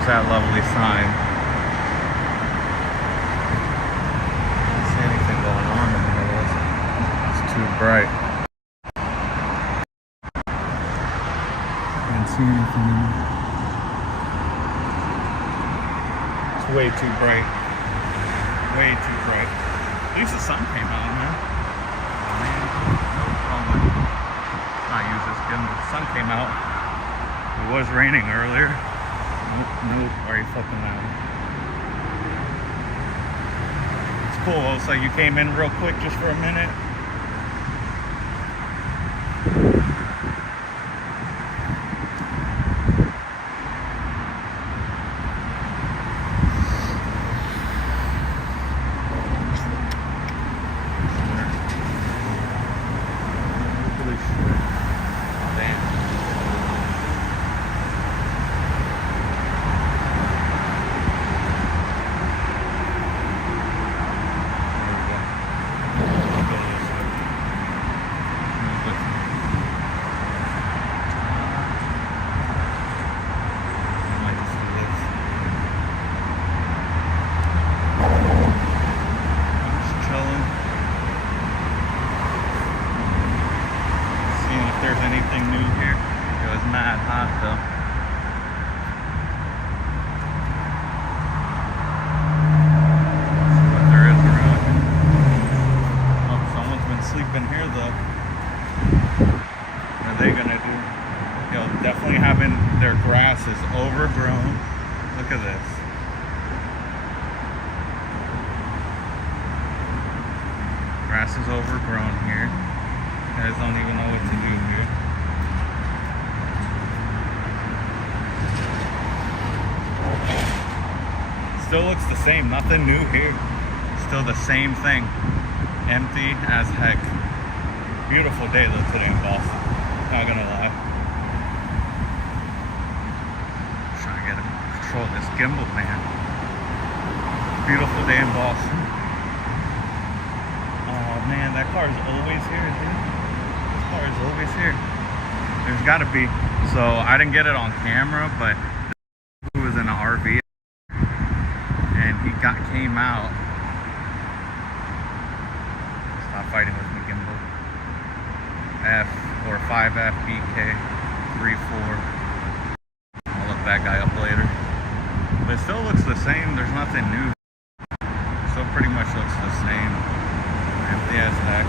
there's that lovely sign. Don't see anything going on in there. It's too bright. Can't see anything in there. It's way too bright. Way too bright. At least the sun came out, man. Oh man, no problem. Not use this gimbal. The sun came out. It was raining earlier. Nope. Are you fucking around? It's cool. So you came in real quick just for a minute. Anything new here? It was mad hot though. See what there is around here. Oh, someone's been sleeping here though. What are they gonna do? Yo, definitely having their grass is overgrown. Look at this. Grass is overgrown here. You guys don't even know what to do here. Still looks the same, nothing new here. Still the same thing. Empty as heck. Beautiful day though today in Boston. Not gonna lie. Trying to get control of this gimbal, man. Beautiful day in Boston. Oh man, that car is always here, dude. This car is always here. There's gotta be. So I didn't get it on camera, but who was in an RV. And he came out. Stop fighting with me, gimbal. F or 5F BK 34. I'll look that guy up later. But it still looks the same. There's nothing new. Still pretty much looks the same. Empty as heck.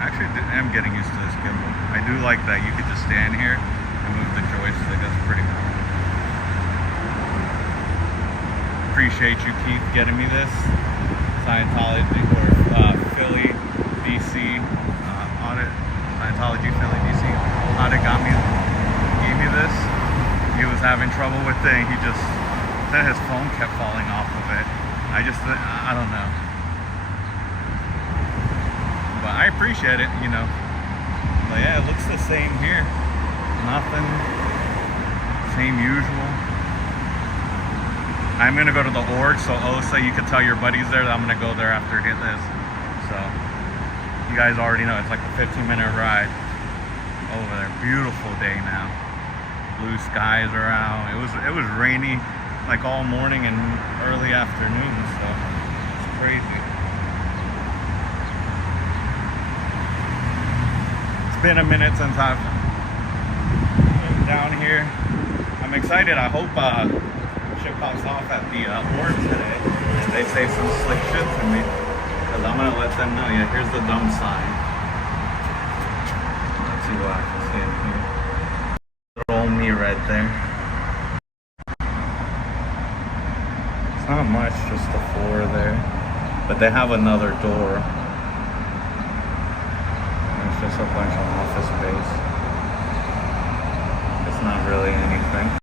Actually, I am getting used to this gimbal. I do like that you could just stand here and move the joystick. That's pretty cool. Appreciate you, Keith, getting me this Scientology or Philly DC audit. Scientology Philly DC audit gave me this. He was having trouble with it. He just said his phone kept falling off of it. I don't know. But I appreciate it, you know. But yeah, it looks the same here. Nothing. Same usual. I'm gonna go to the org, so Osa, you can tell your buddies there that I'm gonna go there after hit this. So you guys already know it's like a 15-minute ride over there. Beautiful day now. Blue skies are out. It was rainy like all morning and early afternoon, so it's crazy. It's been a minute since I've been down here. I'm excited. I hope shit pops off at the org today. They say some slick shit to me, because I'm gonna let them know. Yeah, here's the dumb sign. Let's see what I can see in here. Little old me right there. It's not much, just the floor there. But they have another door. There's just a bunch of office space. It's not really anything.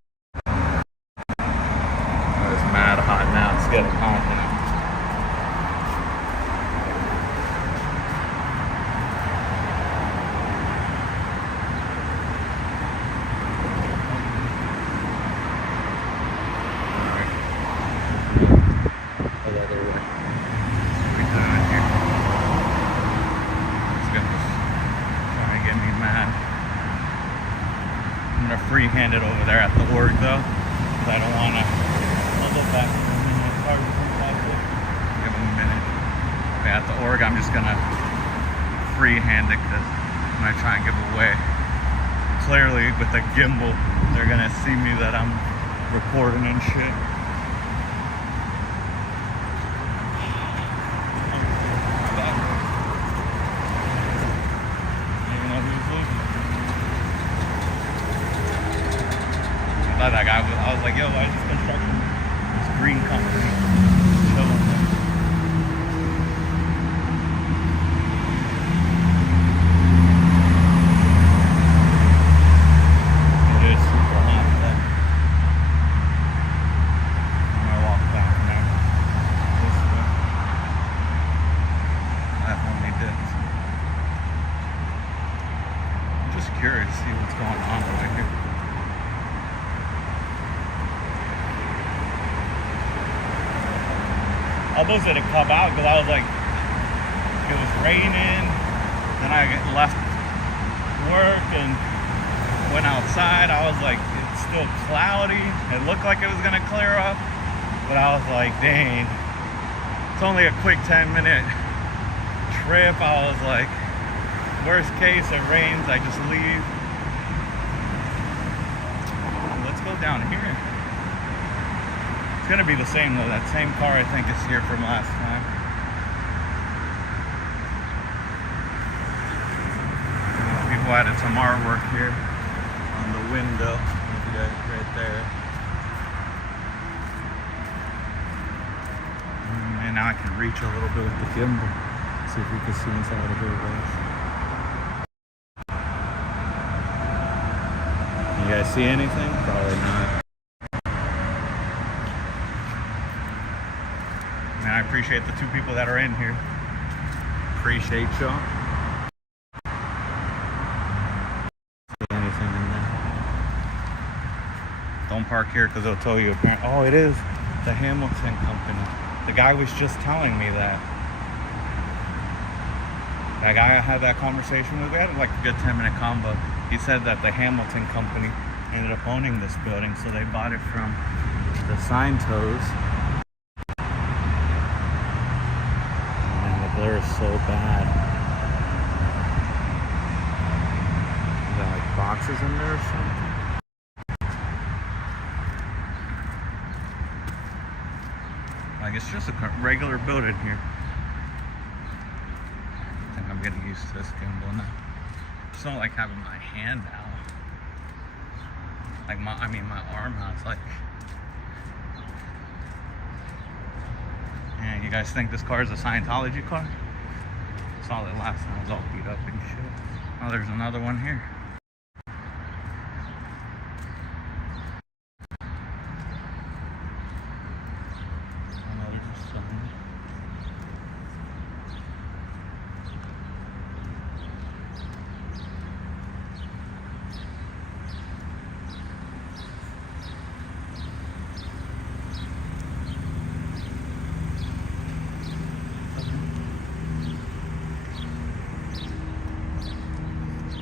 Mad hot now. It's getting hot now. free-handed over there at the org though, because I don't want to. I'll go back in a minute. Give them a minute. Okay, at the org, I'm just gonna free-hand it because I'm gonna try and give away. Clearly, with the gimbal, they're gonna see me that I'm recording and shit. That guy was, I was like, yo, why is this construction? This green company chilling there. It is super hot there. I'm gonna walk down there this way. That only did. I'm just curious to see what's going on right here. I almost didn't come out because I was like, it was raining. Then I left work and went outside. I was like, it's still cloudy. It looked like it was gonna clear up, but I was like, dang, it's only a quick 10-minute trip. I was like, worst case, it rains, I just leave. Let's go down here. It's gonna be the same though. That same car I think is here from last time. People added some artwork here on the window. Right there. And now I can reach a little bit with the gimbal. See if we can see inside of here, guys. You guys see anything? Probably not. And I appreciate the 2 people that are in here. Appreciate y'all. See anything in there? Don't park here because they'll tell you apparently. Oh, it is the Hamilton company. The guy was just telling me that. That guy I had that conversation with, we had like a good 10-minute combo. He said that the Hamilton company ended up owning this building, so they bought it from the sign toes. Glare is so bad. Is there like boxes in there or something? Like it's just a regular building here. I think I'm getting used to this gimbal now. I just don't like having my hand out. Like my arm out. It's like, and you guys think this car is a Scientology car? I saw that last time, it was all beat up and shit. Oh, there's another one here. Another sign.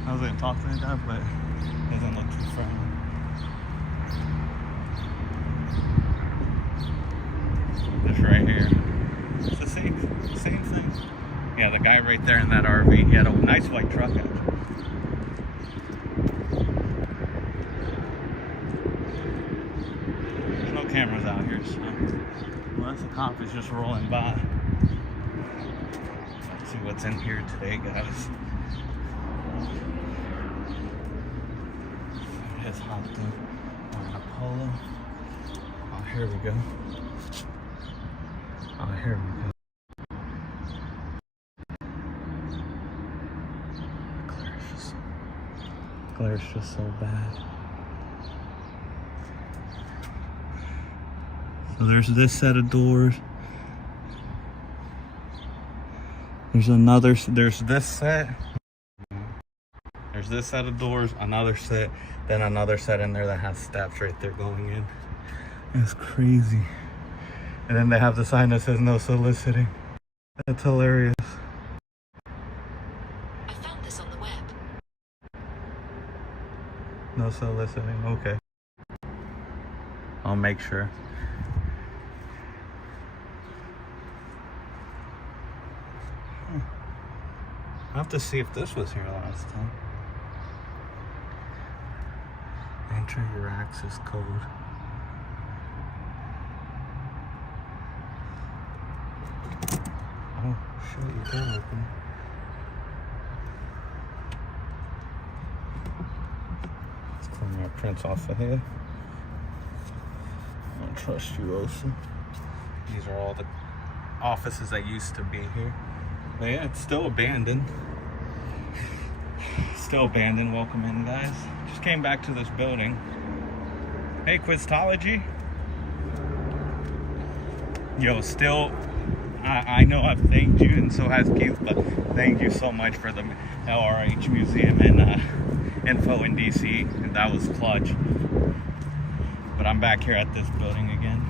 I was gonna talk to the guy, but it doesn't look too friendly. This right here. It's the same thing. Yeah, the guy right there in that RV, he had a nice white truck actually. There's no cameras out here, so unless the cop is just rolling by. Let's see what's in here today, guys. His hopped in on a polo. Oh, here we go. Oh, here we go. Glare's just so bad. So there's this set of doors. There's this set. There's this set of doors, another set, then another set in there that has steps right there going in. That's crazy. And then they have the sign that says no soliciting. That's hilarious. I found this on the web. No soliciting. Okay. I'll make sure. I have to see if this was here last time. Enter your access code. Oh shit, you can open it. Let's clean my prints off of here. I don't trust you, Osa. These are all the offices that used to be here. But yeah, it's still abandoned. Still abandoned. Welcome in, guys. Just came back to this building. Hey, Quiztology. Yo, still, I know I've thanked you, and so has Keith, but thank you so much for the LRH Museum and info in DC. And that was clutch. But I'm back here at this building again.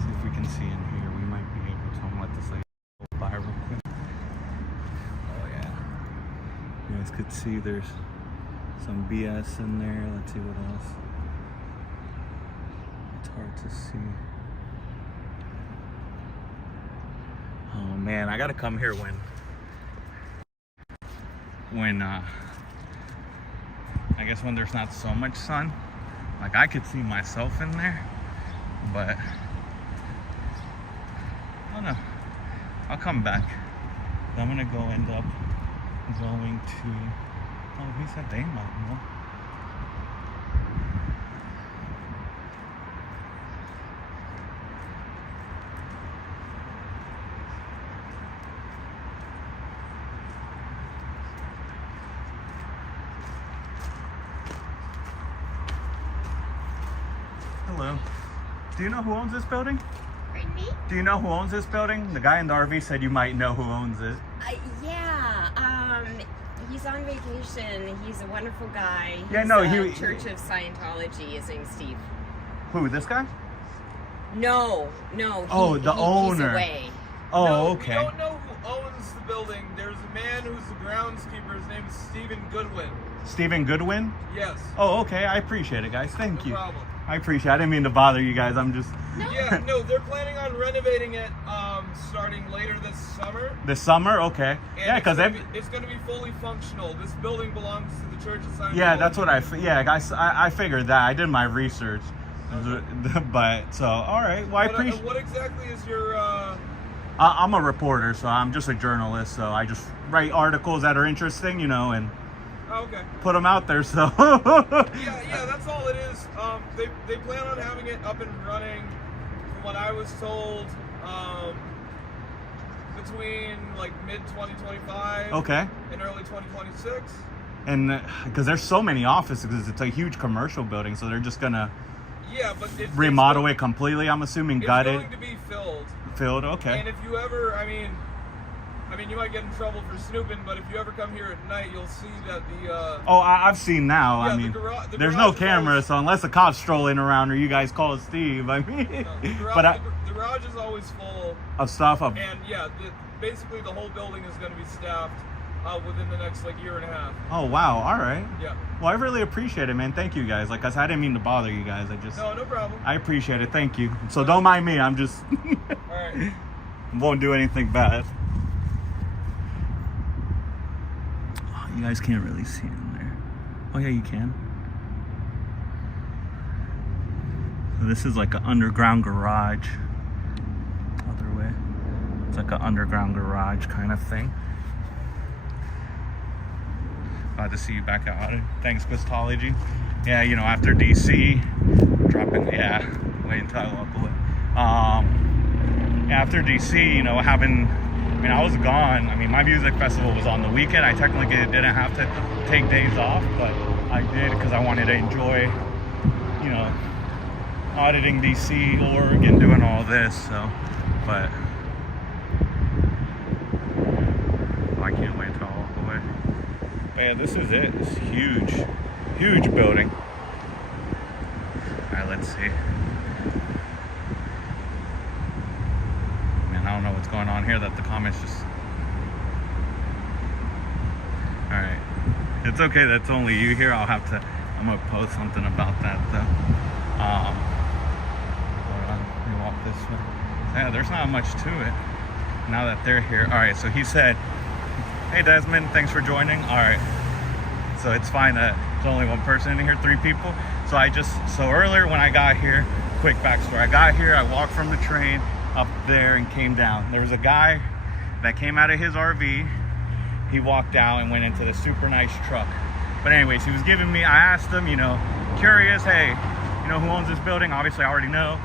See if we can see in here. We might be able to. I'm gonna let this lady go by real quick. Oh yeah. You guys could see there's some BS in there. Let's see what else. It's hard to see. Oh man, I gotta come here when I guess when there's not so much sun. Like I could see myself in there, but I don't know. I'll come back. I'm gonna end up going to, oh, he said they might know. Hello. Do you know who owns this building? Pardon me? Do you know who owns this building? The guy in the RV said you might know who owns it. He's on vacation. He's a wonderful guy. Yeah, He's no, he Church of Scientology. His name's Steve. Who, this guy? No. Oh, the owner. He's away. Oh, No, okay. We don't know who owns the building. There's a man who's the groundskeeper. His name is Stephen Goodwin. Stephen Goodwin? Yes. Oh, okay. I appreciate it, guys. Thank you. No problem. I appreciate it. I didn't mean to bother you guys. I'm just... Yeah, no, they're planning on renovating it starting later this summer. This summer? Okay. And Yeah, because it's going to be fully functional. This building belongs to the Church of Scientology. yeah, that's what I figured that. I did my research. Okay. But, so, all right. Well, I appreciate... What exactly is your... I'm a reporter, so I'm just a journalist. So I just write articles that are interesting, and Oh, okay. put them out there. So Yeah, that's all it is. They plan on having it up and running, from what I was told, between like mid 2025 okay. and early 2026. And because there's so many offices, it's a huge commercial building, so they're just gonna Yeah, but remodel it completely. I'm assuming, it's gut it, going to be filled. Okay. And if you ever, I mean, you might get in trouble for snooping, but if you ever come here at night, you'll see that the Oh, I've seen now. yeah, I mean, the there's garage no is camera, always, so unless a cop's strolling around or you guys call Steve, I mean, the garage, but the garage is always full, of stuff. and yeah, basically the whole building is going to be staffed within the next like year and a half. Oh wow! All right. Yeah. Well, I really appreciate it, man. Thank you guys. Like I said, I didn't mean to bother you guys. No problem. I appreciate it. Thank you. So don't mind me. I'm just All right. won't do anything bad. Oh, you guys can't really see in there. Oh yeah, you can. So this is like an underground garage. Other way. It's like an underground garage kind of thing. Glad to see you back out. Thanks, Quiztology. Yeah, after DC, dropping, wait until I walk away. After DC, I was gone. My music festival was on the weekend. I technically didn't have to take days off, but I did because I wanted to enjoy, auditing DC, Oregon, doing all this, so, but I can't wait till I walk away. But yeah, this is it. It's huge building. Alright, let's see. Man, I don't know what's going on here that the comments just... Alright. It's okay, that's only you here. I'll have to I'm gonna post something about that though. Hold on, let me walk this way. Yeah, there's not much to it now that they're here. All right, so he said, "Hey Desmond, thanks for joining." All right, so it's fine that there's only one person in here, 3 people. So earlier when I got here, quick backstory. I got here, I walked from the train up there and came down. There was a guy that came out of his RV. He walked out and went into the super nice truck. But anyways, he was giving me, I asked him, curious, hey, who owns this building? Obviously I already know.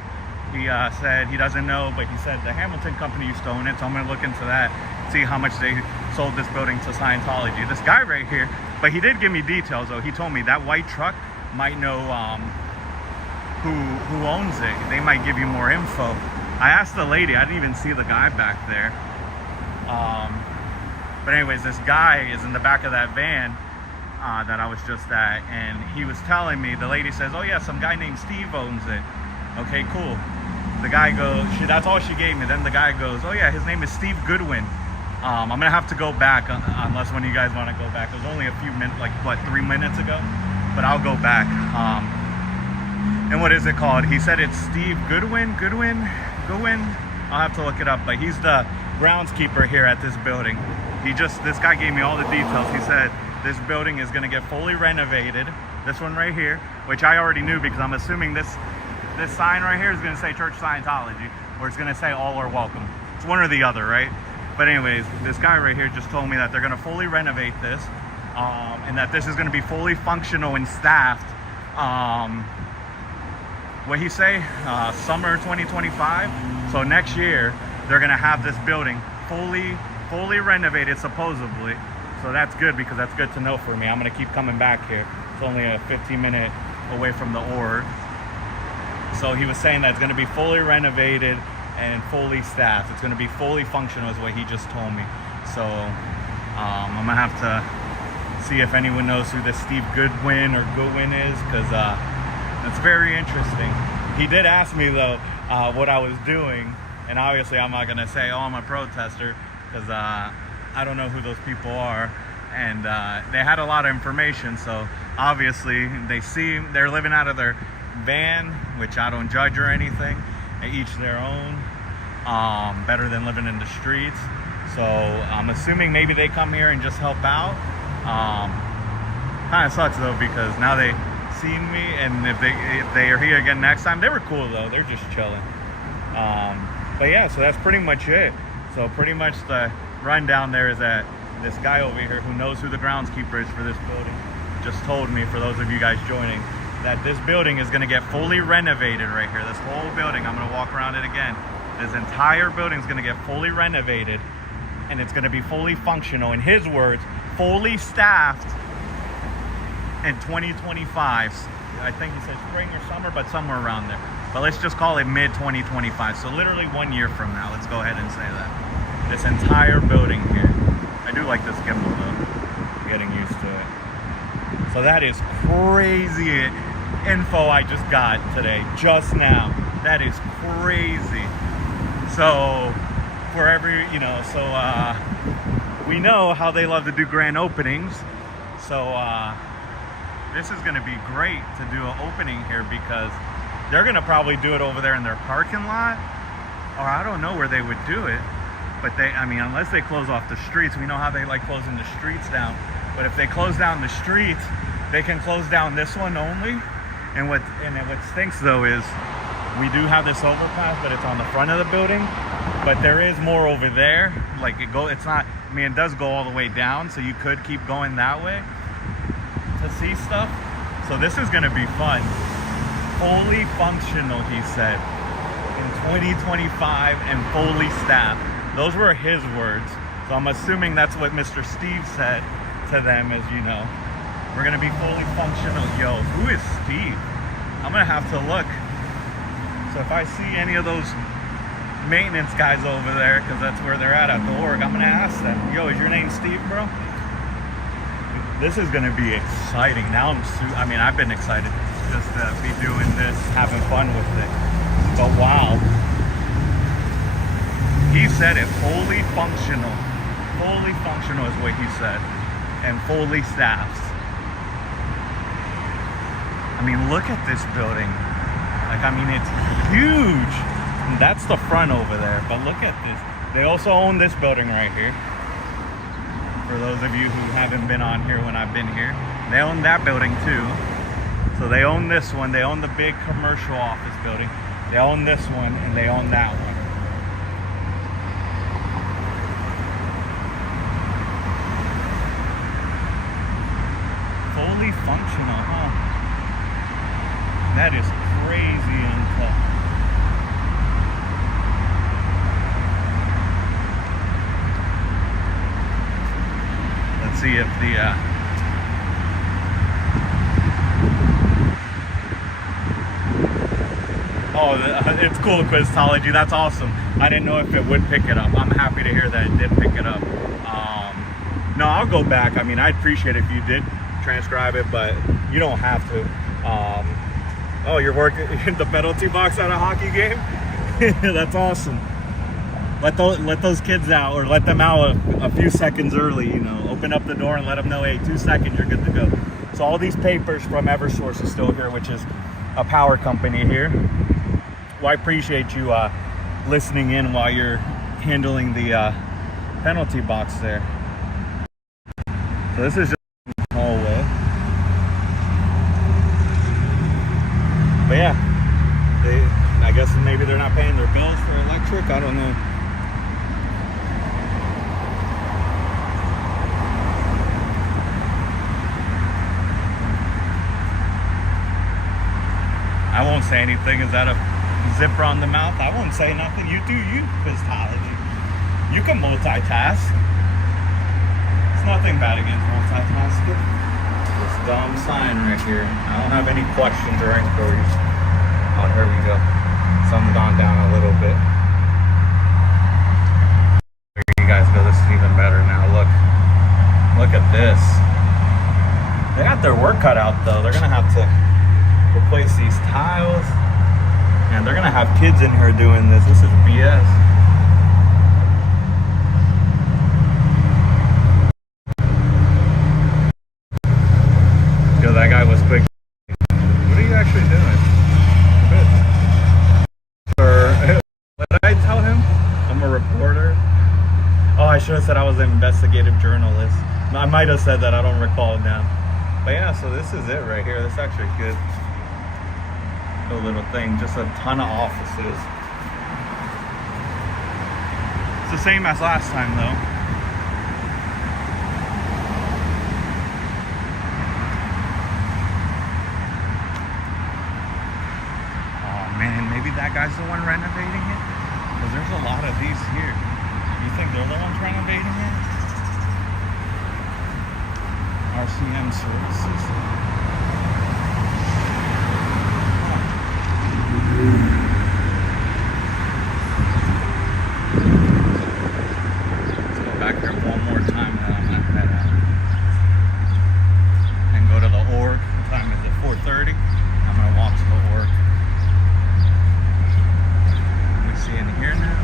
He said he doesn't know, but he said the Hamilton company used to own it, so I'm gonna look into that, see how much they sold this building to Scientology. This guy right here, but he did give me details though. He told me that white truck might know who owns it. They might give you more info. I asked the lady, I didn't even see the guy back there. But anyways, this guy is in the back of that van that I was just at, and he was telling me, the lady says, oh yeah, some guy named Steve owns it. Okay, cool. The guy goes, that's all she gave me. Then the guy goes, oh yeah, his name is Steve Goodwin. I'm gonna have to go back unless one of you guys want to go back. It was only a few minutes, like what, 3 minutes ago, but I'll go back. And what is it called? He said it's Steve Goodwin. I'll have to look it up, but he's the groundskeeper here at this building. This guy gave me all the details. He said this building is gonna get fully renovated. This one right here, which I already knew because I'm assuming this sign right here is gonna say Church Scientology, or it's gonna say all are welcome. It's one or the other, right? But anyways, this guy right here just told me that they're gonna fully renovate this, and that this is gonna be fully functional and staffed. What he say? Summer 2025. So next year they're gonna have this building fully renovated supposedly. So that's good, because that's good to know for me. I'm gonna keep coming back here. It's only a 15-minute away from the org. So he was saying that it's gonna be fully renovated and fully staffed. It's gonna be fully functional is what he just told me. So I'm gonna have to see if anyone knows who this Steve Goodwin is, because it's very interesting. He did ask me though what I was doing, and obviously I'm not gonna say, oh, I'm a protester, because I don't know who those people are, and they had a lot of information. So obviously they're living out of their van, which I don't judge or anything. Each their own. Better than living in the streets. So I'm assuming maybe they come here and just help out. Kind of sucks though, because now they seen me, and if they are here again next time, they were cool though. They're just chilling. But yeah, so that's pretty much it. So pretty much the rundown there is that this guy over here who knows who the groundskeeper is for this building just told me, for those of you guys joining, that this building is going to get fully renovated right here. This whole building, I'm going to walk around it again. This entire building is going to get fully renovated, and it's going to be fully functional. In his words, fully staffed in 2025. I think he said spring or summer, but somewhere around there. But let's just call it mid-2025. So literally 1 year from now. Let's go ahead and say that. This entire building here. I do like this gimbal though. I'm getting used to it. So that is crazy info I just got today, just now. That is crazy. So for we know how they love to do grand openings. So this is going to be great to do an opening here, because they're going to probably do it over there in their parking lot, or I don't know where they would do it. But unless they close off the streets, we know how they like closing the streets down. But if they close down the streets, they can close down this one only. And what stinks though is we do have this overpass, but it's on the front of the building. But there is more over there. Like it does go all the way down, so you could keep going that way to see stuff. So this is gonna be fun. Fully functional, he said, in 2025, and fully staffed. Those were his words. So I'm assuming that's what Mr. Steve said to them, as you know. We're gonna be fully functional. Yo, who is Steve? I'm gonna have to look. So if I see any of those maintenance guys over there, because that's where they're at the org, I'm gonna ask them, yo, is your name Steve, bro? This is gonna be exciting. Now I've been excited just to be doing this, having fun with it. But wow. He said it, fully functional. Fully functional is what he said. And fully staffed. mean, look at this building. Like, I mean, it's huge. And that's the front over there, but look at this. They also own this building right here. For those of you who haven't been on here when I've been here, they own that building too. So they own this one. They own the big commercial office building. They own this one, and they own that one. Fully functional, huh? That is crazy uncle. Let's see if the oh, it's cool, Quiztology. That's awesome. I didn't know if it would pick it up. I'm happy to hear that it did pick it up. No, I'll go back. I mean, I'd appreciate it if you did transcribe it, but you don't have to. Oh, you're working in the penalty box at a hockey game? That's awesome. Let those kids out, or let them out a few seconds early, you know. Open up the door and let them know, hey, 2 seconds, you're good to go. So all these papers from Eversource is still here, which is a power company here. Well, I appreciate you listening in while you're handling the penalty box there. So this is just the hallway. But yeah, I guess maybe they're not paying their bills for electric. I don't know. I won't say anything. Is that a zipper on the mouth? I won't say nothing. You do you, Quiztology. You can multitask. It's nothing bad against multitasking. This dumb sign right here. I don't have any questions or inquiries. Oh, here we go. Something gone down a little bit. There you guys go. This is even better now. Look at this. They got their work cut out though. They're gonna have to replace these tiles, and they're gonna have kids in here doing this. This is BS. Yo, that guy was quick. What are you actually doing? What did I tell him? I'm a reporter. Oh, I should have said I was an investigative journalist. I might have said that. I don't recall now. But yeah, so this is it right here. This is actually good. A little thing, just a ton of offices. It's the same as last time though. Oh man, maybe that guy's the one renovating it? Because there's a lot of these here. You think they're the ones renovating it? RCM services. Let's go back here one more time, and I'm gonna head out and go to the org. What time is it? 4:30. I'm gonna walk to the org. Let me see in here now.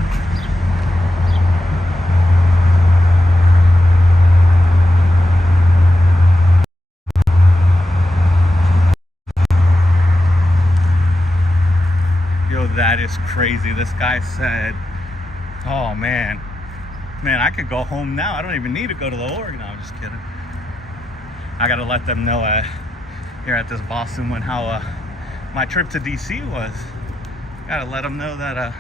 Yo, that is crazy. This guy said, oh man, I could go home now. I don't even need to go to the org. No, I'm just kidding. I gotta let them know here at this Boston one how my trip to DC was. Gotta let them know that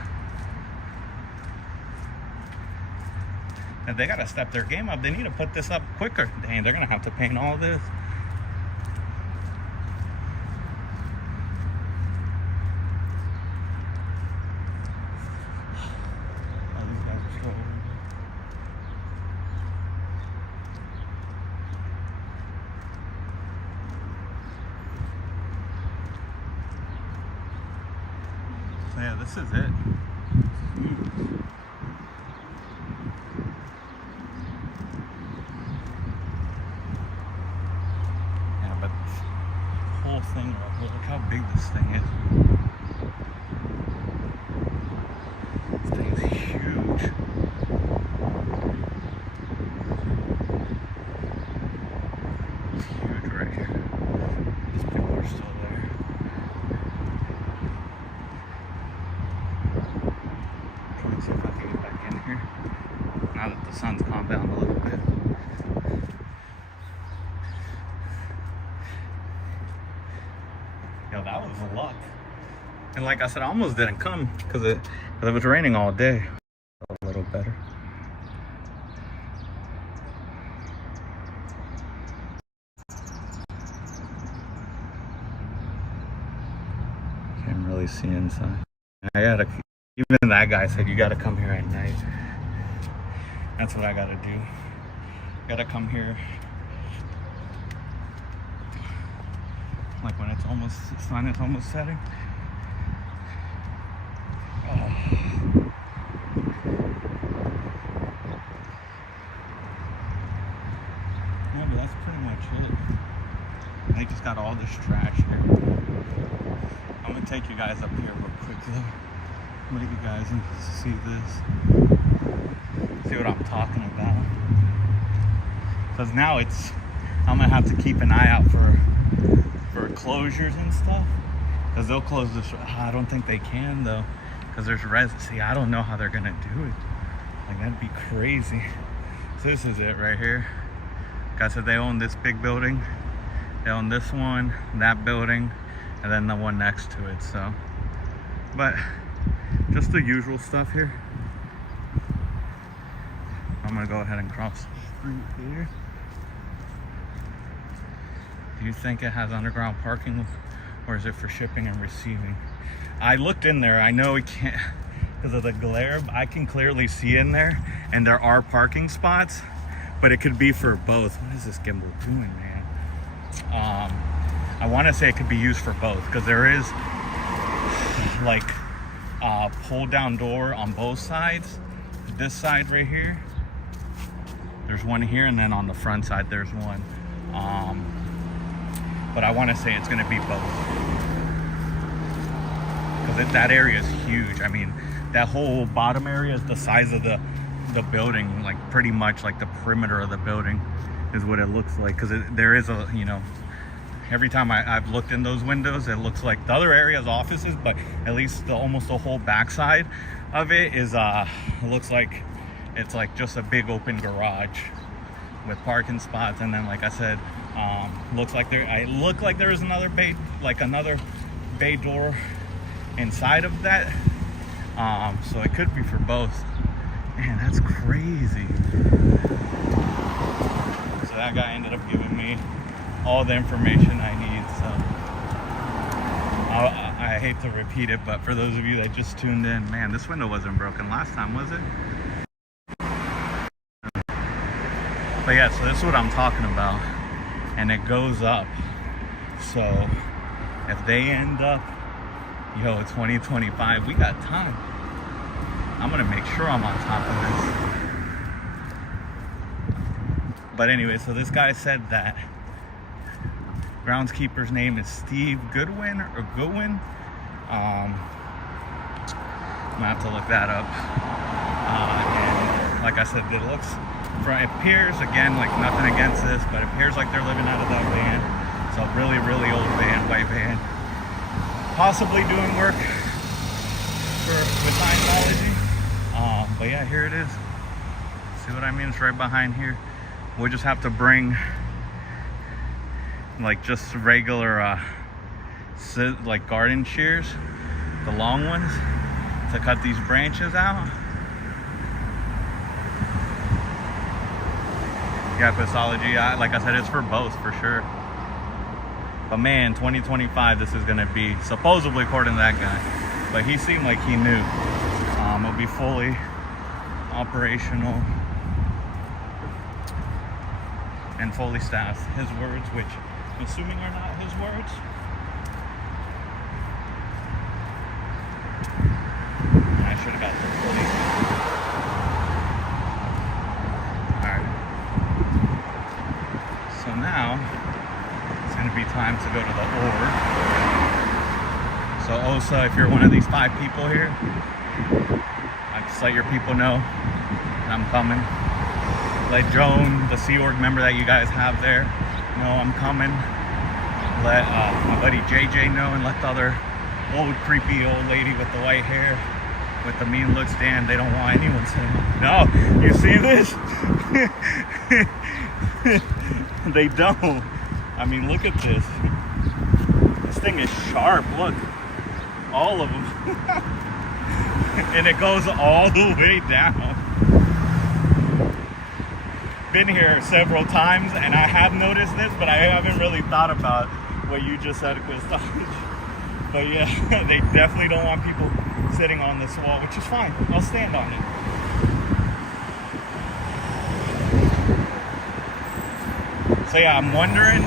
that they gotta step their game up. They need to put this up quicker. Dang, they're gonna have to paint all this. Yeah, this is it. Yeah, but the whole thing, look how big this thing is. This thing's huge. It's huge right here. These people are still there. was luck. And like I said, I almost didn't come because it was raining all day. A little better. Can't really see inside. Even that guy said you gotta come here at night. That's what I gotta do. Gotta come here like when it's almost, the sun is almost setting. Oh. Yeah, but that's pretty much it. They just got all this trash here. I'm gonna take you guys up here real quick though. I'm gonna get you guys in to see this. See what I'm talking about. Because now I'm gonna have to keep an eye out for closures and stuff. Because they'll close this. I don't think they can though. Because there's see, I don't know how they're gonna do it. Like, that'd be crazy. So this is it right here. Like I said, they own this big building. They own this one, that building, and then the one next to it. So, but just the usual stuff here. I'm gonna go ahead and cross the street here. Do you think it has underground parking, or is it for shipping and receiving? I looked in there. I know we can't because of the glare. I can clearly see in there, and there are parking spots, but it could be for both. What is this gimbal doing, man? I want to say it could be used for both because there is like a pull down door on both sides. This side right here, there's one here, and then on the front side there's one. But I want to say it's going to be both because that area is huge. I mean, that whole bottom area is the size of the building, like pretty much like the perimeter of the building is what it looks like. Because there is a, you know, every time I've looked in those windows, it looks like the other area is offices, but at least almost the whole backside of it is it looks like it's like just a big open garage with parking spots. And then, like I said, looks like there is another bay, like another bay door inside of that. So it could be for both. Man, that's crazy. So that guy ended up giving me all the information I need. So I hate to repeat it, but for those of you that just tuned in, man, this window wasn't broken last time, was it? But yeah, so this is what I'm talking about. And it goes up. So if they end up, 2025, we got time. I'm gonna make sure I'm on top of this. But anyway, so this guy said that groundskeeper's name is Steve Goodwin or Goodwin. I'm gonna have to look that up. And like I said, it appears, again, like nothing against this, but it appears like they're living out of that van. It's a really, really old van, white van. Possibly doing work with Scientology. But yeah, here it is. See what I mean? It's right behind here. We'll just have to bring like just regular like garden shears, the long ones, to cut these branches out. Yeah, Quizology, like I said, it's for both for sure. But man, 2025, this is gonna be, supposedly according to that guy, but he seemed like he knew. It'll be fully operational and fully staffed. His words, which I'm assuming are not his words. I should have got the police. Alright. So now it's gonna be time to go to the org. So OSA, if you're one of these 5 people here, I just let your people know that I'm coming. Let Joan, the Sea Org member that you guys have there, know I'm coming. Let my buddy JJ know, and let the other old creepy old lady with the white hair with the mean looks, Dan, they don't want anyone saying, no, you see this? They don't. I mean, look at this. thing is sharp. Look, all of them. And it goes all the way down. Been here several times and I have noticed this, but I haven't really thought about what you just said, Quistage. But yeah, they definitely don't want people sitting on this wall, which is fine. I'll stand on it. So yeah, I'm wondering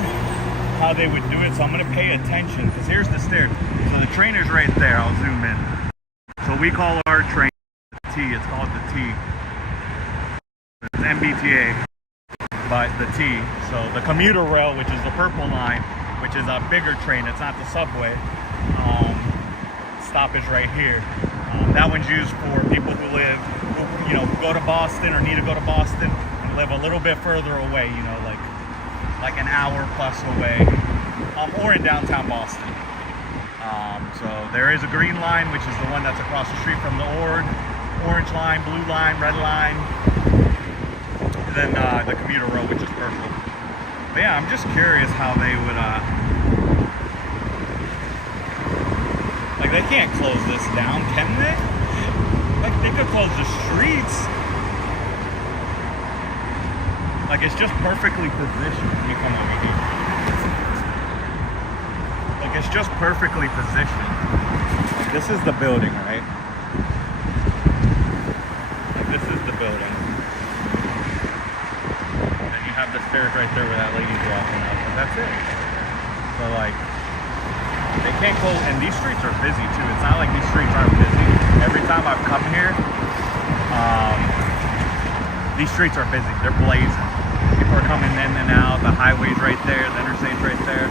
how they would do it. So I'm gonna pay attention because here's the stairs. So the train is right there. I'll zoom in. So we call our train the T. It's called the T. It's MBTA, but the T. So the commuter rail, which is the purple line, which is a bigger train. It's not the subway. Stop is right here. That one's used for people who live, who go to Boston or need to go to Boston and live a little bit further away. Like an hour plus away, or in downtown Boston. So there is a green line, which is the one that's across the street from the orange line, blue line, red line, and then the commuter road, which is purple. But yeah, I'm just curious how they would, like they can't close this down, can they? Like they could close the streets. Like it's just perfectly positioned. Let me come over here. Like it's just perfectly positioned. Like this is the building, right? Like this is the building. And you have the stairs right there where that lady's walking up. But that's it. So like, they can't close, and these streets are busy too. It's not like these streets aren't busy. Every time I've come here, these streets are busy. They're blazing. People are coming in and out. The highway's right there. The interstate's right there.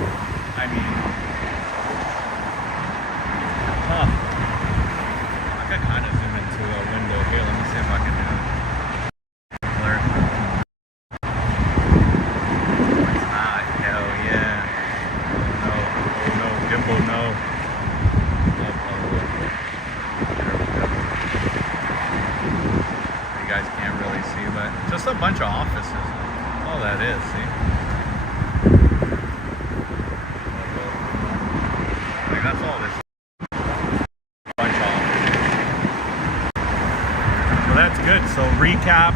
I mean, I could kind of zoom into a window here. Let me see if I can do it. Blur. It's not. Hell yeah. Oh no, Dimple, no. You guys can't really see, but just a bunch of offices. All that is, see? Like that's all this. Bunch of offices. So that's good. So recap.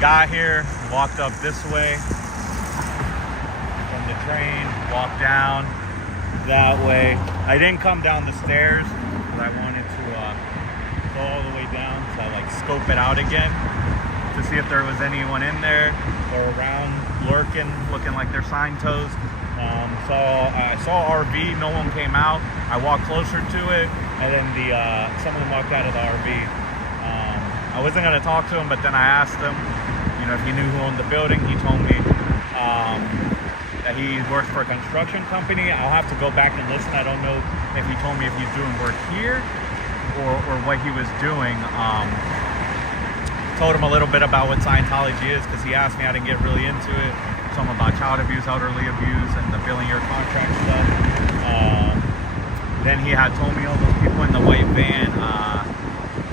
Got here, walked up this way from the train, walked down that way. I didn't come down the stairs because I wanted to go all the way down to like scope it out again to see if there was anyone in there or around lurking, looking like they're sign toes. So I saw RV, no one came out. I walked closer to it, and then some of them walked out of the RV. I wasn't gonna talk to him, but then I asked him, if he knew who owned the building. He told me that he works for a construction company. I'll have to go back and listen. I don't know if he told me if he's doing work here or what he was doing. Told him a little bit about what Scientology is because he asked me. I didn't get really into it. Told him about child abuse, elderly abuse, and the billing your contract stuff. Then he had told me all those people in the white van,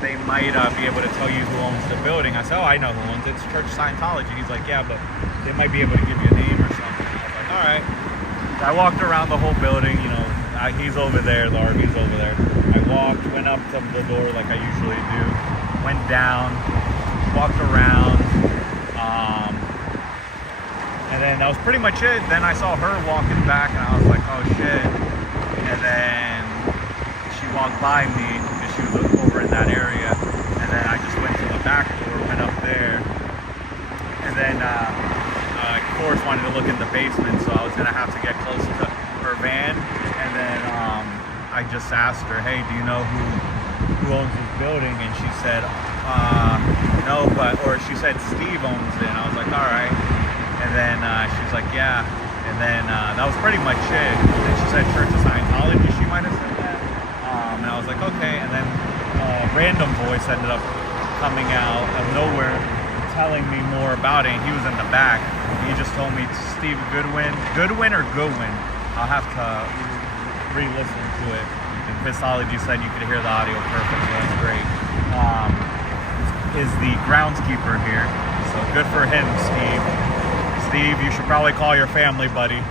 they might be able to tell you who owns the building. I said, I know who owns it. It's Church Scientology. He's like, yeah, but they might be able to give you a name or something. I was like, all right. So I walked around the whole building. He's over there. The RV's over there. I walked, went up to the door like I usually do, went down, walked around, and then that was pretty much it. Then I saw her walking back, and I was like, oh shit. And then she walked by me because she was over in that area, and then I just went to the back door, went up there, and then I of course wanted to look in the basement, so I was gonna have to get close to her van, and then I just asked her, hey, do you know who owns this building? And she said, no, or she said Steve owns it. And I was like, all right. And then she was like, yeah. And then that was pretty much it. And she said Church of Scientology. She might have said that. And I was like, okay. And then a random voice ended up coming out of nowhere, telling me more about it. And he was in the back. He just told me Steve Goodwin or Goodwin. I'll have to re-listen to it. And Pistology said you could hear the audio perfect, so that's great. Is the groundskeeper here, so good for him, Steve. Steve, you should probably call your family, buddy.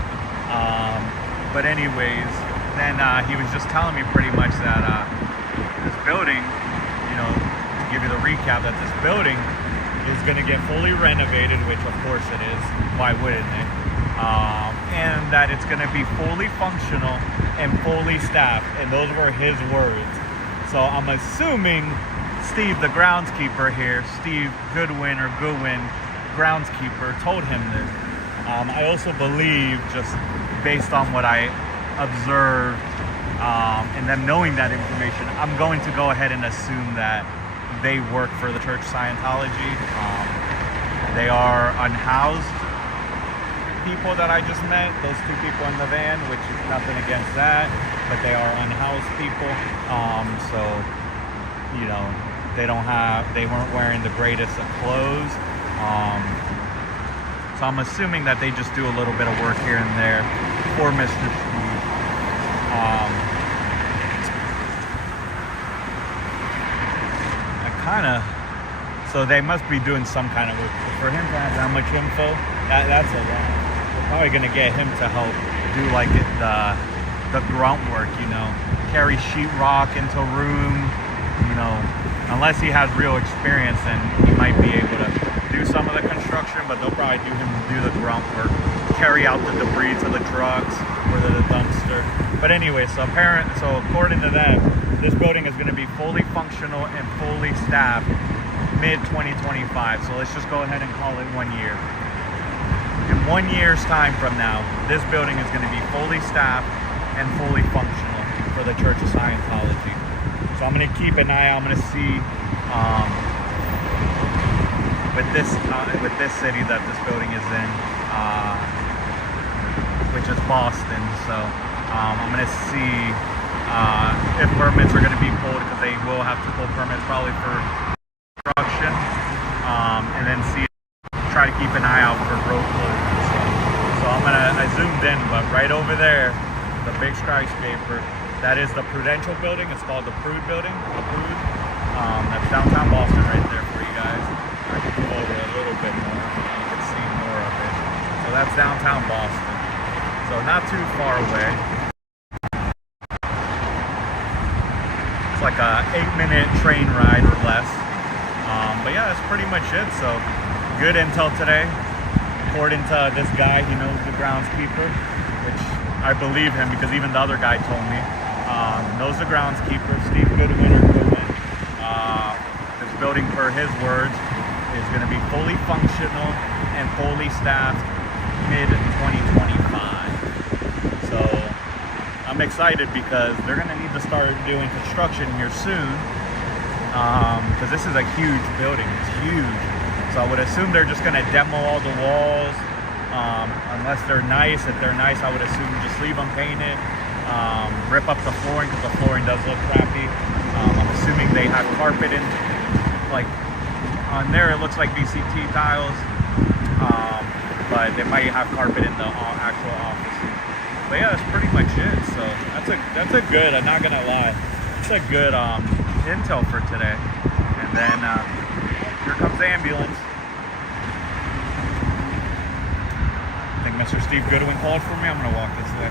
But anyways, then he was just telling me pretty much that this building, you know, to give you the recap, that this building is going to get fully renovated, which of course it is. Why wouldn't it? And that it's going to be fully functional and fully staffed. And those were his words. So I'm assuming Steve, the groundskeeper here, Steve Goodwin or Goodwin, groundskeeper, told him this. I also believe, just based on what I observed and them knowing that information, I'm going to go ahead and assume that they work for the Church of Scientology. They are unhoused people that I just met, those two people in the van, which is nothing against that, but they are unhoused people. So, you know, they weren't wearing the greatest of clothes. So I'm assuming that they just do a little bit of work here and there for Mr. Steve. So they must be doing some kind of work. For him to have that much info, that's a lot. We're probably gonna get him to help do like the grunt work, you know, carry sheetrock into a room, you know, unless he has real experience, then he might be able to do some of the construction, but they'll probably do the grunt work, carry out the debris to the trucks or the dumpster. But anyway, so according to them, this building is going to be fully functional and fully staffed mid-2025. So let's just go ahead and call it 1 year. In 1 year's time from now, this building is going to be fully staffed and fully functional for the Church of Scientology. So I'm going to keep an eye out. I'm going to see with this city that this building is in, which is Boston. So I'm going to see if permits are going to be pulled, because they will have to pull permits probably for construction, and then try to keep an eye out for road closures. So I zoomed in, but right over there, the big skyscraper, that is the Prudential building. It's called the Prude building, the Prude. That's downtown Boston right there for you guys. I can go over a little bit more, you can see more of it. So that's downtown Boston, so not too far away. It's like a 8-minute train ride or less. But yeah, that's pretty much it. So good intel today. According to this guy, he knows the groundskeeper, which I believe him, because even the other guy told me. Knows the groundskeeper, Steve Goodwin or Goodwin. This building, per his words, is going to be fully functional and fully staffed mid-2025. So I'm excited, because they're going to need to start doing construction here soon, because this is a huge building. It's huge. So I would assume they're just going to demo all the walls, unless they're nice. If they're nice, I would assume just leave them painted, rip up the flooring, because the flooring does look crappy. I'm assuming they have carpet in, like on there it looks like VCT tiles, but they might have carpet in the actual offices. But yeah, that's pretty much it. So that's a good, I'm not gonna lie, it's a good intel for today. And then here comes the ambulance. I think Mr. Steve Goodwin called for me. I'm gonna walk this way.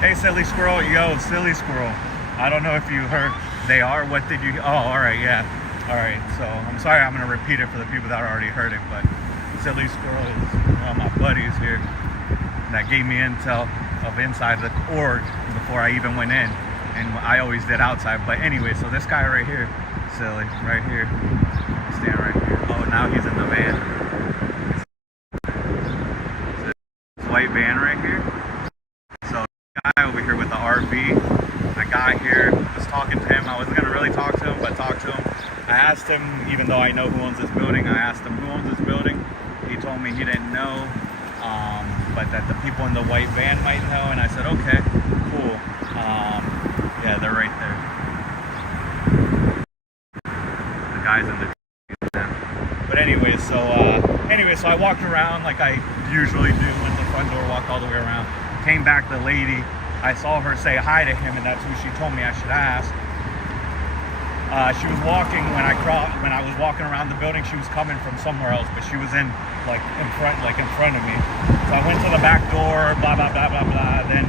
Hey, silly squirrel. Yo, silly squirrel. I don't know if you heard. They are. What did you? Oh, all right. Yeah. All right. So I'm sorry. I'm gonna repeat it for the people that already heard it. But silly squirrel is one of my buddies here that gave me intel of inside the org before I even went in, and I always did outside. But anyway, so this guy right here, silly, right here, stand right here. Oh, now he's in the van. This white van right here. So guy over here with the RV. I got here, was talking to him. I wasn't gonna really talk to him, but talk to him. I asked him, even though I know who owns this building, I asked him who owns this building. He told me he didn't know, but that the people in the white van might know. And I said, okay, cool. Yeah, they're right there. The guys in the van. But anyway, so I walked around like I usually do. Went to the front door, walked all the way around. Came back, the lady, I saw her say hi to him, and that's who she told me I should ask. She was walking when I was walking around the building. She was coming from somewhere else, but she was in front of me. So I went to the back door, blah blah blah blah blah. Then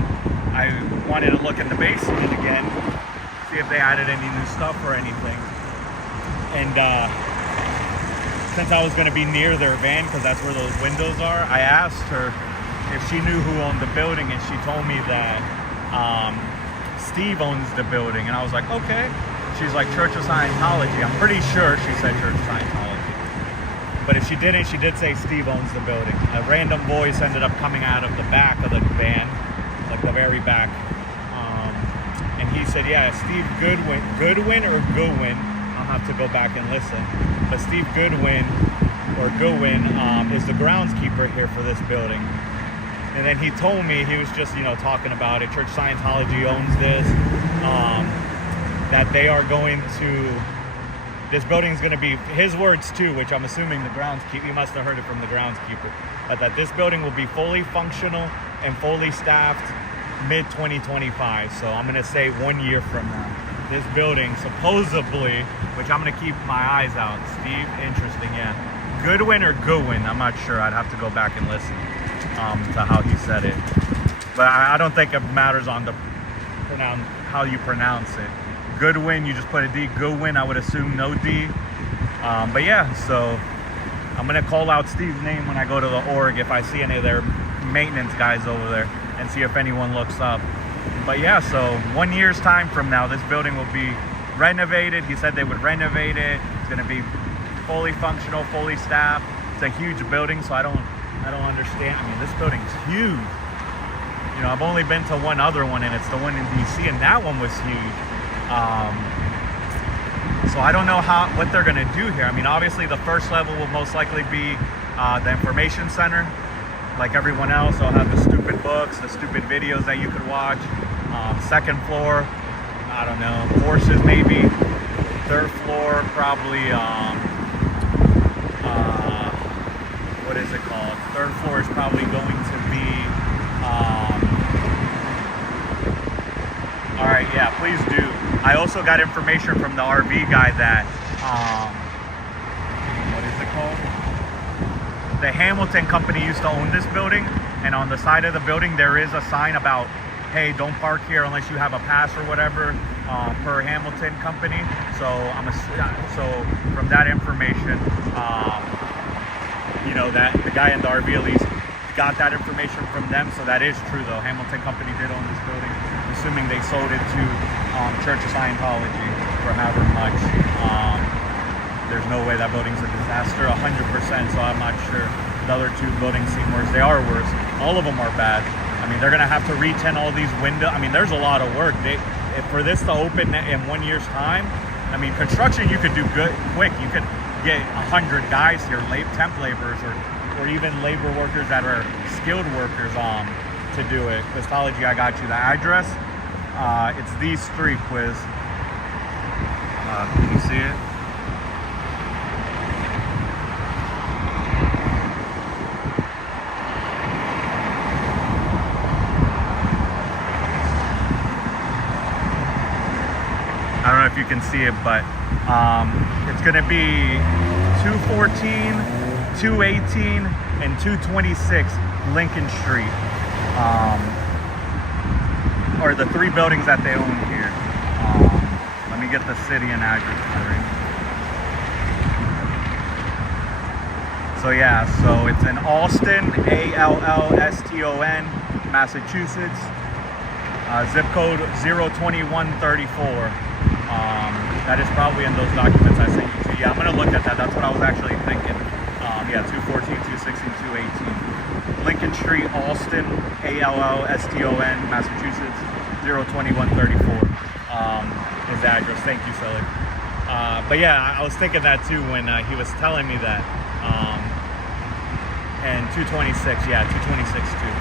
I wanted to look in the basement again, see if they added any new stuff or anything. And since I was going to be near their van, because that's where those windows are, I asked her if she knew who owned the building, and she told me that Steve owns the building. And I was like, okay. She's like, Church of Scientology. I'm pretty sure she said Church of Scientology. But if she didn't, she did say Steve owns the building. A random voice ended up coming out of the back of the van, like the very back. And he said, yeah, Steve Goodwin or Goodwin. I'll have to go back and listen. But Steve Goodwin is the groundskeeper here for this building. And then he told me, he was just, talking about it. Church of Scientology owns this. That they are going to, this building is going to be, his words too, which I'm assuming the groundskeeper, you must have heard it from the groundskeeper, but that this building will be fully functional and fully staffed mid-2025. So I'm going to say 1 year from now. This building supposedly, which I'm going to keep my eyes out. Steve, interesting, yeah. Goodwin or Goodwin, I'm not sure. I'd have to go back and listen to how he said it. But I don't think it matters on the how you pronounce it. Goodwin, you just put a D. Goodwin, I would assume no D. But yeah, so I'm gonna call out Steve's name when I go to the org if I see any of their maintenance guys over there and see if anyone looks up. But yeah, so 1 year's time from now, this building will be renovated. He said they would renovate it. It's gonna be fully functional, fully staffed. It's a huge building, so I don't understand. I mean, this building's huge. I've only been to one other one, and it's the one in DC, and that one was huge. So I don't know what they're gonna do here. I mean, obviously the first level will most likely be the information center. Like everyone else, they'll have the stupid books, the stupid videos that you could watch. Second floor, I don't know, courses maybe. Third floor, probably, what is it called? Third floor is probably going to be, all right, yeah, please do. I also got information from the RV guy that, what is it called? The Hamilton company used to own this building, and on the side of the building there is a sign about, hey, don't park here unless you have a pass or whatever, per Hamilton company. So so from that information, that the guy in the RV at least got that information from them. So that is true though. Hamilton company did own this building, assuming they sold it to Church of Scientology for however much. There's no way that building's a disaster, 100%. So I'm not sure. The other two buildings seem worse. They are worse. All of them are bad. I mean, they're gonna have to re-tint all these windows. I mean, there's a lot of work. For this to open in 1 year's time, I mean, construction you could do good quick. You could get 100 guys here, temp laborers, or even labor workers that are skilled workers to do it. Quiztology, I got you the address. It's these three, Quiz. Can you see it? I don't know if you can see it, but it's going to be 214, 218, and 226 Lincoln Street. Are the three buildings that they own here. Let me get the city and address for you. So yeah, so it's in Allston, Allston, Massachusetts. Zip code 02134. That is probably in those documents I sent you to. Yeah, I'm gonna look at that. That's what I was actually thinking. Yeah, 214, 216, 218. Lincoln Street, Allston, Allston, Massachusetts, 02134 is the address. Thank you, Sully. But yeah, I was thinking that too when he was telling me that. And 226, yeah, 226 too.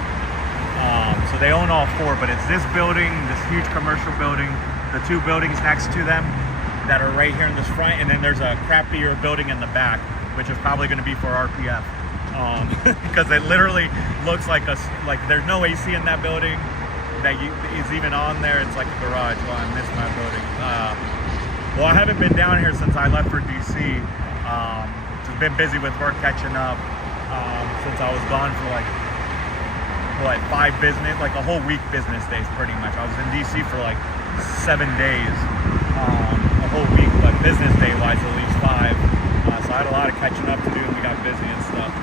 So they own all four, but it's this building, this huge commercial building, the two buildings next to them that are right here in this front, and then there's a crappier building in the back, which is probably going to be for RPF, because it literally looks like there's no AC in that building that is even on there. It's like a garage. Well, I missed my building. Well, I haven't been down here since I left for DC. Just been busy with work, catching up. Since I was gone for like 5 a whole week business days, pretty much. I was in DC for like 7 days, a whole week, but business day wise, at least 5. So I had a lot of catching up to do, and we got busy and stuff.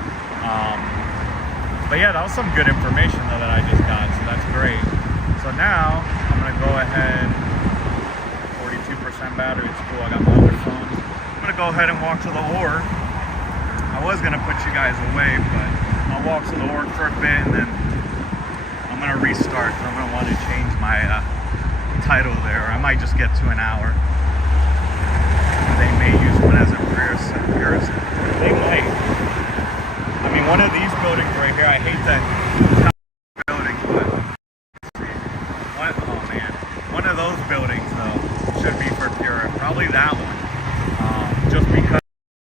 But yeah, that was some good information though that I just got, so that's great. So now I'm gonna go ahead. 42% battery, it's cool. I got my other phone. I'm gonna go ahead and walk to the org. I was gonna put you guys away, but I'll walk to the org for a bit, and then I'm gonna restart. So I'm gonna want to change my title there. I might just get to an hour. They may use one as a purist. They might. I mean, one of these buildings right here, I hate that building, but oh man, one of those buildings though should be for pure. Probably that one. Just because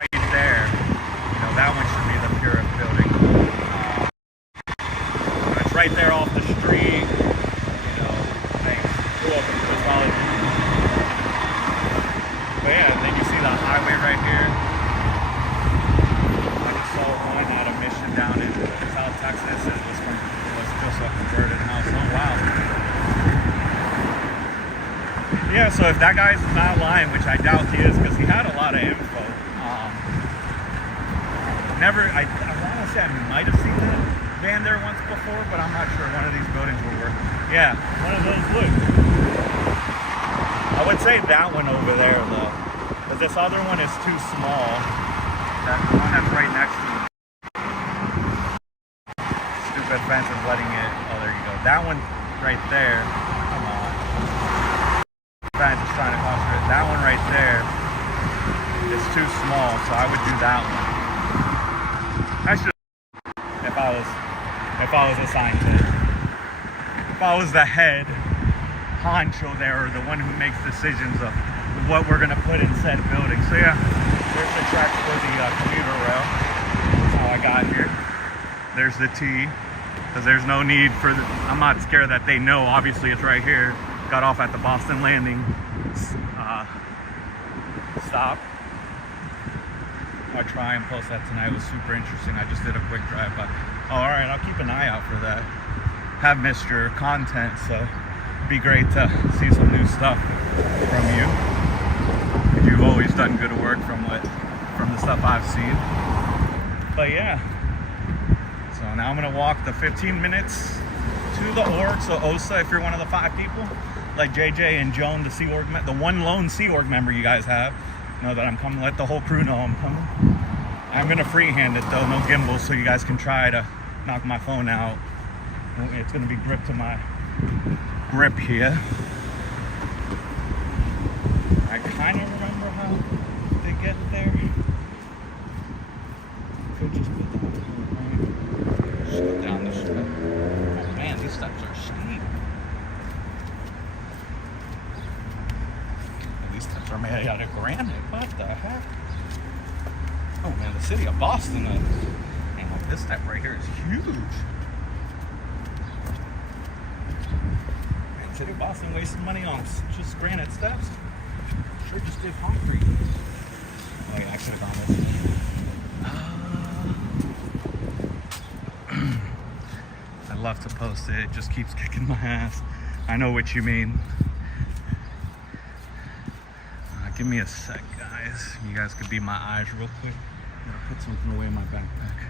right there, you know, that one should be the purest building. It's right there off the street. You know, thanks. Cool up into the solid. But yeah, then you see the highway right here. I just saw one at a mission down in South Texas. It was just a converted house. Oh wow. Yeah, so if that guy's not lying, which I doubt he is, because he had a lot of info. I want to say I might have seen that van there once before, but I'm not sure. One of these buildings will work. Yeah, one of those would. I would say that one over there, though, because this other one is too small. That one that's right next to it. Stupid fence is letting it. Oh, there you go. That one right there. Come on. Fence is trying to concentrate. That one right there is too small, so I would do that one. I should, if I was assigned to it. If I was the head honcho there, or the one who makes decisions of what we're gonna put in said building. So yeah, there's the track for the commuter rail. That's how I got here. There's the T, because there's no need for the, I'm not scared that they know, obviously it's right here. Got off at the Boston Landing stop. I'll try and post that tonight. It was super interesting. I just did a quick drive by. Oh, all right, I'll keep an eye out for that. Have missed your content, so it'd be great to see some new stuff from you. You've always done good work from the stuff I've seen. But yeah, so now I'm gonna walk the 15 minutes to the org. So OSA, if you're one of the 5 people, like JJ and Joan, the Sea Org, the one lone Sea Org member you guys have, know that I'm coming. Let the whole crew know I'm coming. I'm gonna freehand it though, no gimbal, so you guys can try to knock my phone out. It's gonna be gripped to my grip here. I kind of remember how they get there. Could just go down the road. Just go down the street. Oh man, these steps are steep. These steps are made out of granite. What the heck? Oh man, the city of Boston. Man, this step right here is huge. Man, city of Boston wasting money on just granite steps. Sure just did concrete. Oh yeah, I should have gone this way. I'd love to post it. It just keeps kicking my ass. I know what you mean. Give me a sec, guys. You guys could be my eyes real quick. I'm gonna put something away in my backpack.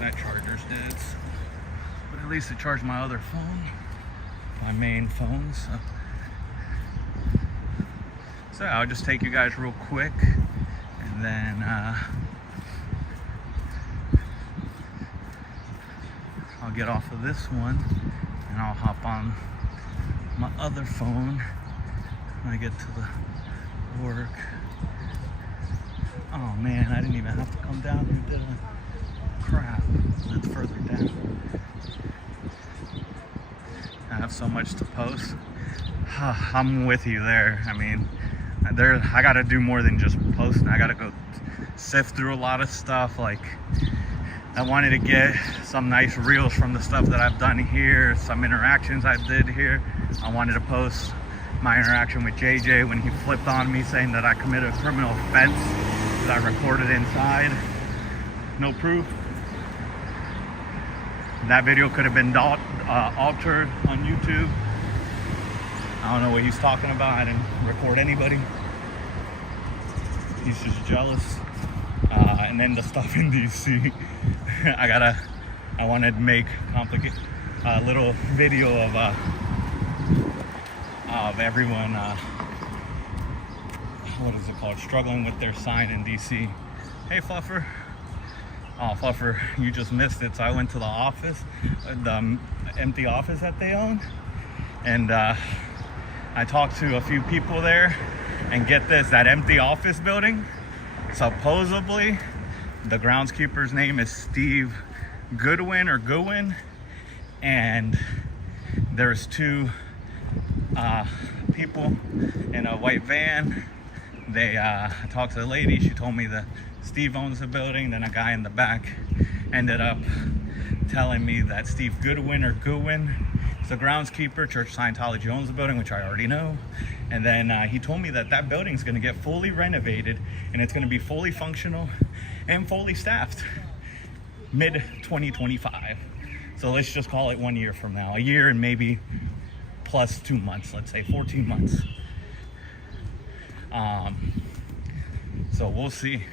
That charger's dead. But at least it charged my other phone. My main phone, so I'll just take you guys real quick, and then I'll get off of this one, and I'll hop on my other phone when I get to the work. Oh man, I didn't even have to come down here, did I? Crap, that's further down. I have so much to post. I'm with you there. I mean, I gotta do more than just posting. I gotta go sift through a lot of stuff, like I wanted to get some nice reels from the stuff that I've done here, some interactions I did here. I wanted to post my interaction with JJ when he flipped on me saying that I committed a criminal offense that I recorded inside. No proof. That video could have been altered on YouTube. I don't know what he's talking about. I didn't record anybody. He's just jealous. And then the stuff in DC. I wanted to make a little video of everyone, what is it called? Struggling with their sign in DC. Hey, Fluffer. Oh, Fluffer, you just missed it. So I went to the office, the empty office that they own. And I talked to a few people there. And get this, that empty office building, supposedly, the groundskeeper's name is Steve Goodwin or Goodwin. And there's two people in a white van. I talked to the lady. She told me that Steve owns the building. Then a guy in the back ended up telling me that Steve Goodwin or Goodwin is the groundskeeper. Church Scientology owns the building, which I already know. And then he told me that that building is going to get fully renovated and it's going to be fully functional and fully staffed mid 2025. So let's just call it 1 year from now, a year and maybe plus 2 months, let's say 14 months. So we'll see.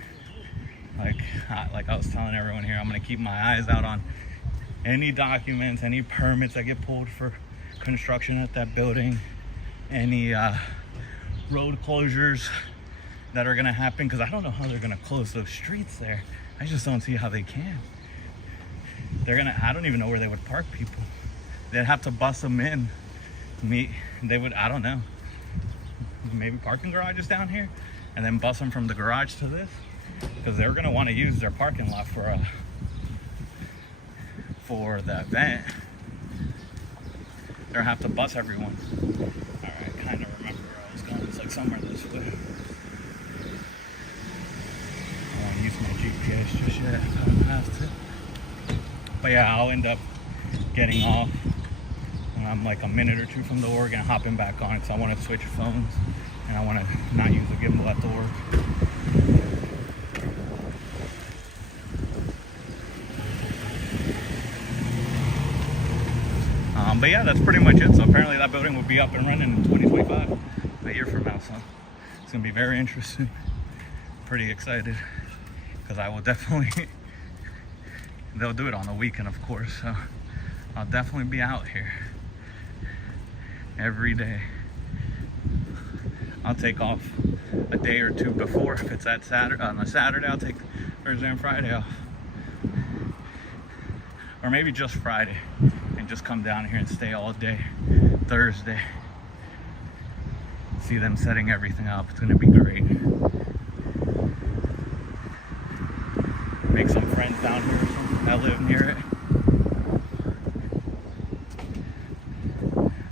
Like I was telling everyone here, I'm going to keep my eyes out on any documents, any permits that get pulled for construction at that building, any road closures that are going to happen, because I don't know how they're going to close those streets there. I just don't see how they can. I don't even know where they would park people. They'd have to bus them in. I don't know, maybe parking garages down here and then bus them from the garage to this, because they're going to want to use their parking lot for the event. They're going to have to bus everyone. All right, kind of remember where I was going. It's like somewhere this way. I don't want to use my GPS just yet if I don't have to. But yeah, I'll end up getting off when I'm like a minute or two from the org and hopping back on it, because I want to switch phones and I want to not use the gimbal at the org. But yeah, that's pretty much it. So apparently that building will be up and running in 2025, a year from now. So it's gonna be very interesting. Pretty excited, because I will definitely, they'll do it on the weekend, of course. So I'll definitely be out here every day. I'll take off a day or two before. If it's that Saturday, on a Saturday, I'll take Thursday and Friday off. Or maybe just Friday and just come down here and stay all day Thursday. See them setting everything up. It's gonna be great. Make some friends down here or something that live near it.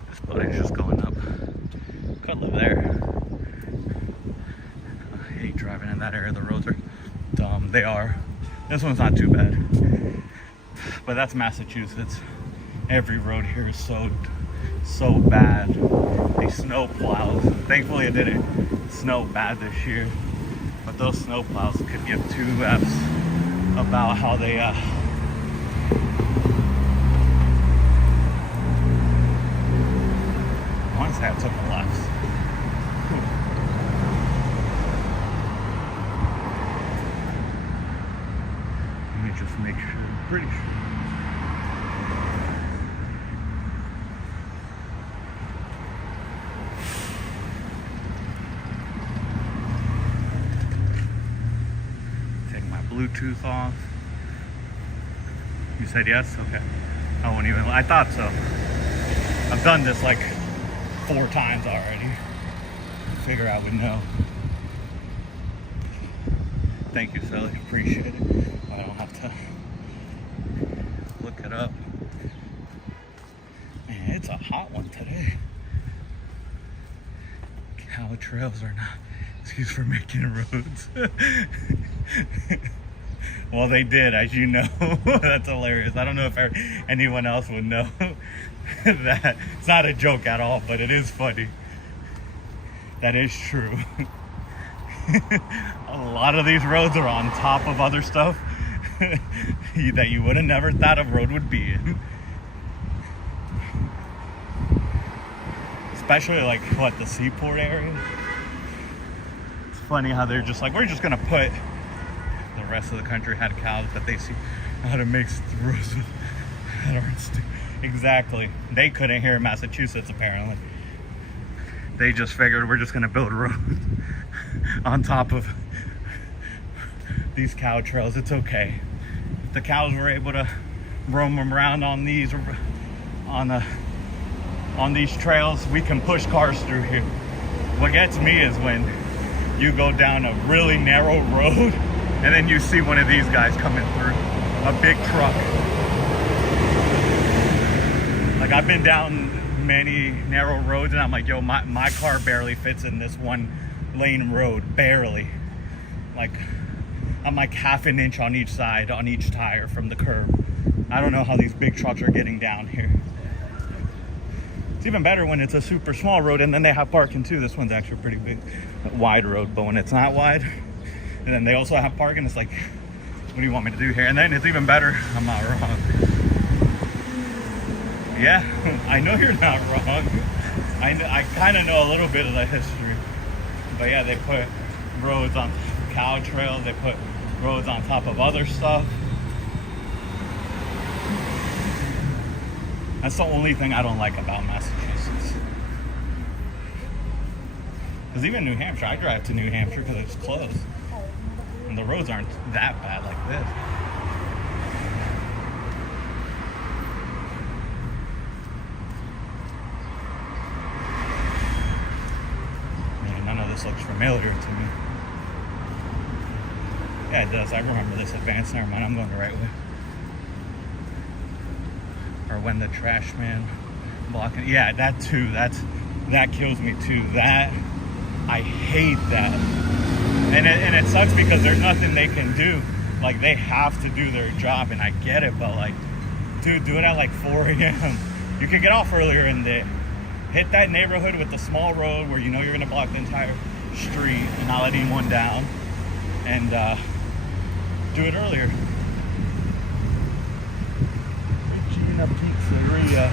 This building's just going up. Could live there. I hate driving in that area. The roads are dumb. They are. This one's not too bad. But that's Massachusetts. Every road here is so bad. These snow plows. Thankfully it didn't snow bad this year. But those snow plows could give 2 F's about how they I want to say I took a left. Let me just make sure. I'm pretty sure. Take my Bluetooth off. You said yes? Okay. I thought so. I've done this like 4 times already. Figure I would know. Thank you, Sally. Appreciate it. I don't have to look it up. Man, it's a hot one today. Cow trails are not excuse for making roads. Well, they did, as you know. That's hilarious. I don't know if anyone else would know that. It's not a joke at all, but it is funny. That is true. A lot of these roads are on top of other stuff that you would have never thought a road would be in. Especially like, what, the seaport area? It's funny how they're just like, we're just gonna put, the rest of the country had cows, but they see how to make roads that aren't exactly. They couldn't here in Massachusetts, apparently. They just figured we're just gonna build roads on top of these cow trails. It's okay. If the cows were able to roam around on these on these trails, we can push cars through here. What gets me is when you go down a really narrow road and then you see one of these guys coming through, a big truck. Like, I've been down many narrow roads and I'm like, yo, my car barely fits in this one lane road, barely. Like, I'm like half an inch on each side, on each tire from the curb. I don't know how these big trucks are getting down here. It's even better when it's a super small road and then they have parking too. This one's actually a pretty big, wide road, but when it's not wide, and then they also have parking, it's like, what do you want me to do here? And then it's even better, I'm not wrong. Yeah, I know you're not wrong. I kind of know a little bit of the history. But yeah, they put roads on cow trails, they put roads on top of other stuff. That's the only thing I don't like about Massachusetts. Because even New Hampshire, I drive to New Hampshire because it's close. And the roads aren't that bad like this. Man, none of this looks familiar to me. Yeah, it does. I remember this advance. Never mind, I'm going the right way. Or when the trash man blocking. Yeah, that too. That kills me too. That, I hate that. And it sucks because there's nothing they can do. Like, they have to do their job, and I get it, but like, dude, do it at like 4 a.m. You can get off earlier in the day. Hit that neighborhood with the small road where you know you're gonna block the entire street and not let anyone down, and do it earlier. Gina Pizzeria.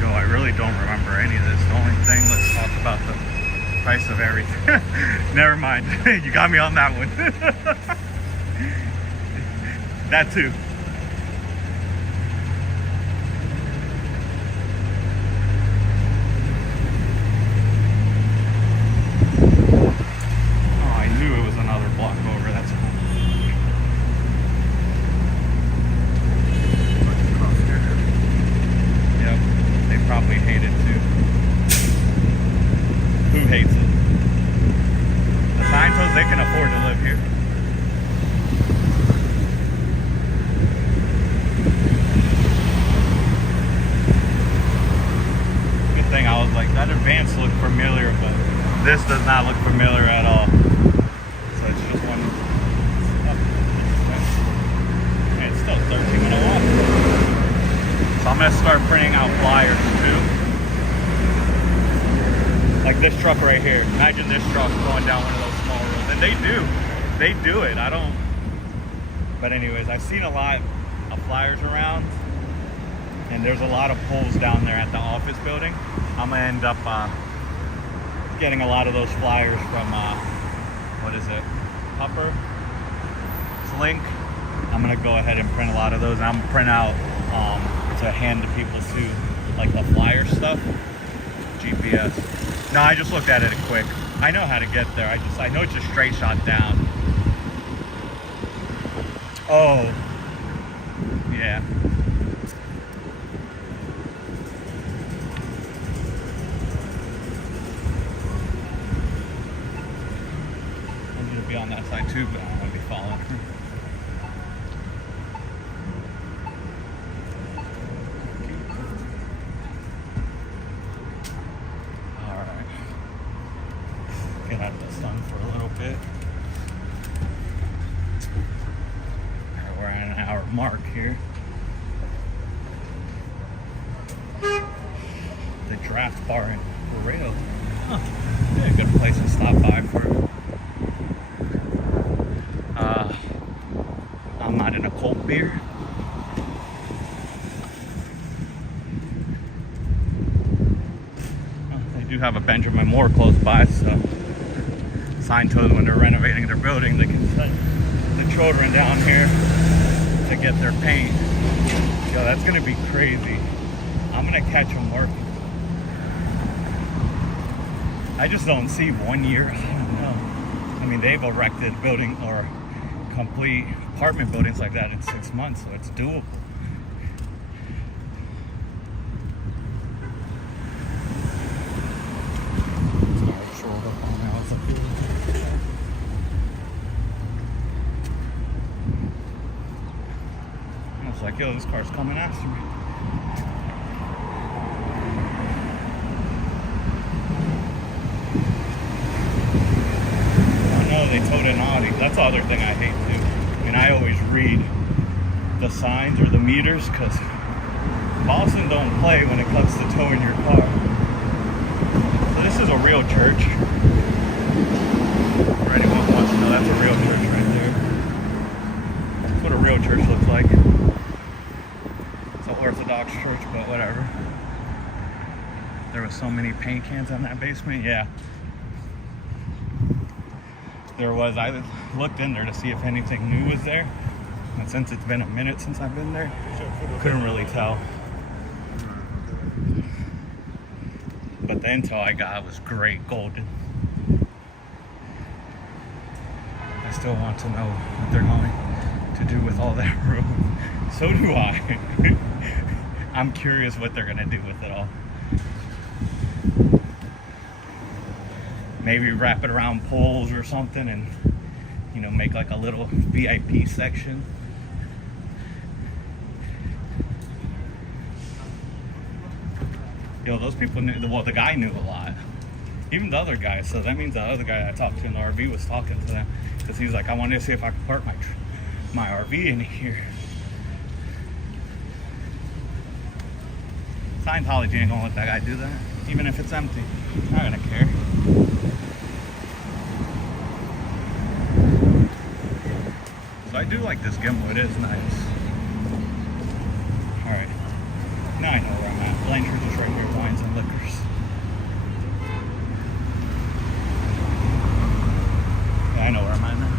Yo, I really don't remember any of this. The only thing, let's talk about the price of everything. Never mind. You got me on that one. That too. Oh, I knew it was another block over. That's cool. Yep, they probably hate it too. Who hates it? The scientists, they can afford to live here. Good thing I was like, that advance looked familiar, but this does not look familiar at all. So it's just one. Hey, it's still 13-minute walk. So I'm gonna start printing out flyers too. Like this truck right here. Imagine this truck going down one of those small roads. And they do it. I don't. But anyways, I've seen a lot of flyers around. And there's a lot of poles down there at the office building. I'm gonna end up getting a lot of those flyers from, what is it? Upper Slink. I'm gonna go ahead and print a lot of those. And I'm gonna print out to hand to people too, like the flyer stuff. GPS. No, I just looked at it quick. I know how to get there. I know it's a straight shot down. Oh. Yeah. I'm gonna be on that side too, but I don't want to be following her. get out of the sun for a little bit. We're at an hour mark here. The Draft Bar in Rail. Huh. Yeah, a good place to stop by for. I'm not in a cold beer. They do have a Benjamin Moore close by, so sign told when they're renovating their building, they can send the children down here to get their paint. Yo, that's gonna be crazy. I'm gonna catch them working. I just don't see 1 year. I don't know. I mean, they've erected building or complete apartment buildings like that in 6 months, so it's doable. I was like, yo, this car's coming after me. They towed an Audi. That's the other thing I hate too. I mean, I always read the signs or the meters because Boston don't play when it comes to towing your car. So this is a real church. For anyone who wants to know, that's a real church right there. That's what a real church looks like. It's an Orthodox church, but whatever. There was so many paint cans in that basement. Yeah. There was. I looked in there to see if anything new was there, and since it's been a minute since I've been there, couldn't really tell. But the intel I got was great, golden. I still want to know what they're going to do with all that room. So do I. I'm curious what they're going to do with it all. Maybe wrap it around poles or something and, you know, make like a little VIP section. Yo, those people knew, well, the guy knew a lot. Even the other guy, so that means the other guy I talked to in the RV was talking to them. Because he's like, I wanted to see if I could park my RV in here. Scientology ain't gonna let that guy do that. Even if it's empty. He's not gonna care. So I do like this gimbal, it is nice. Alright. Now I know where I'm at. Blanchard's is right here, wines and liquors. Yeah, I know where I'm at now.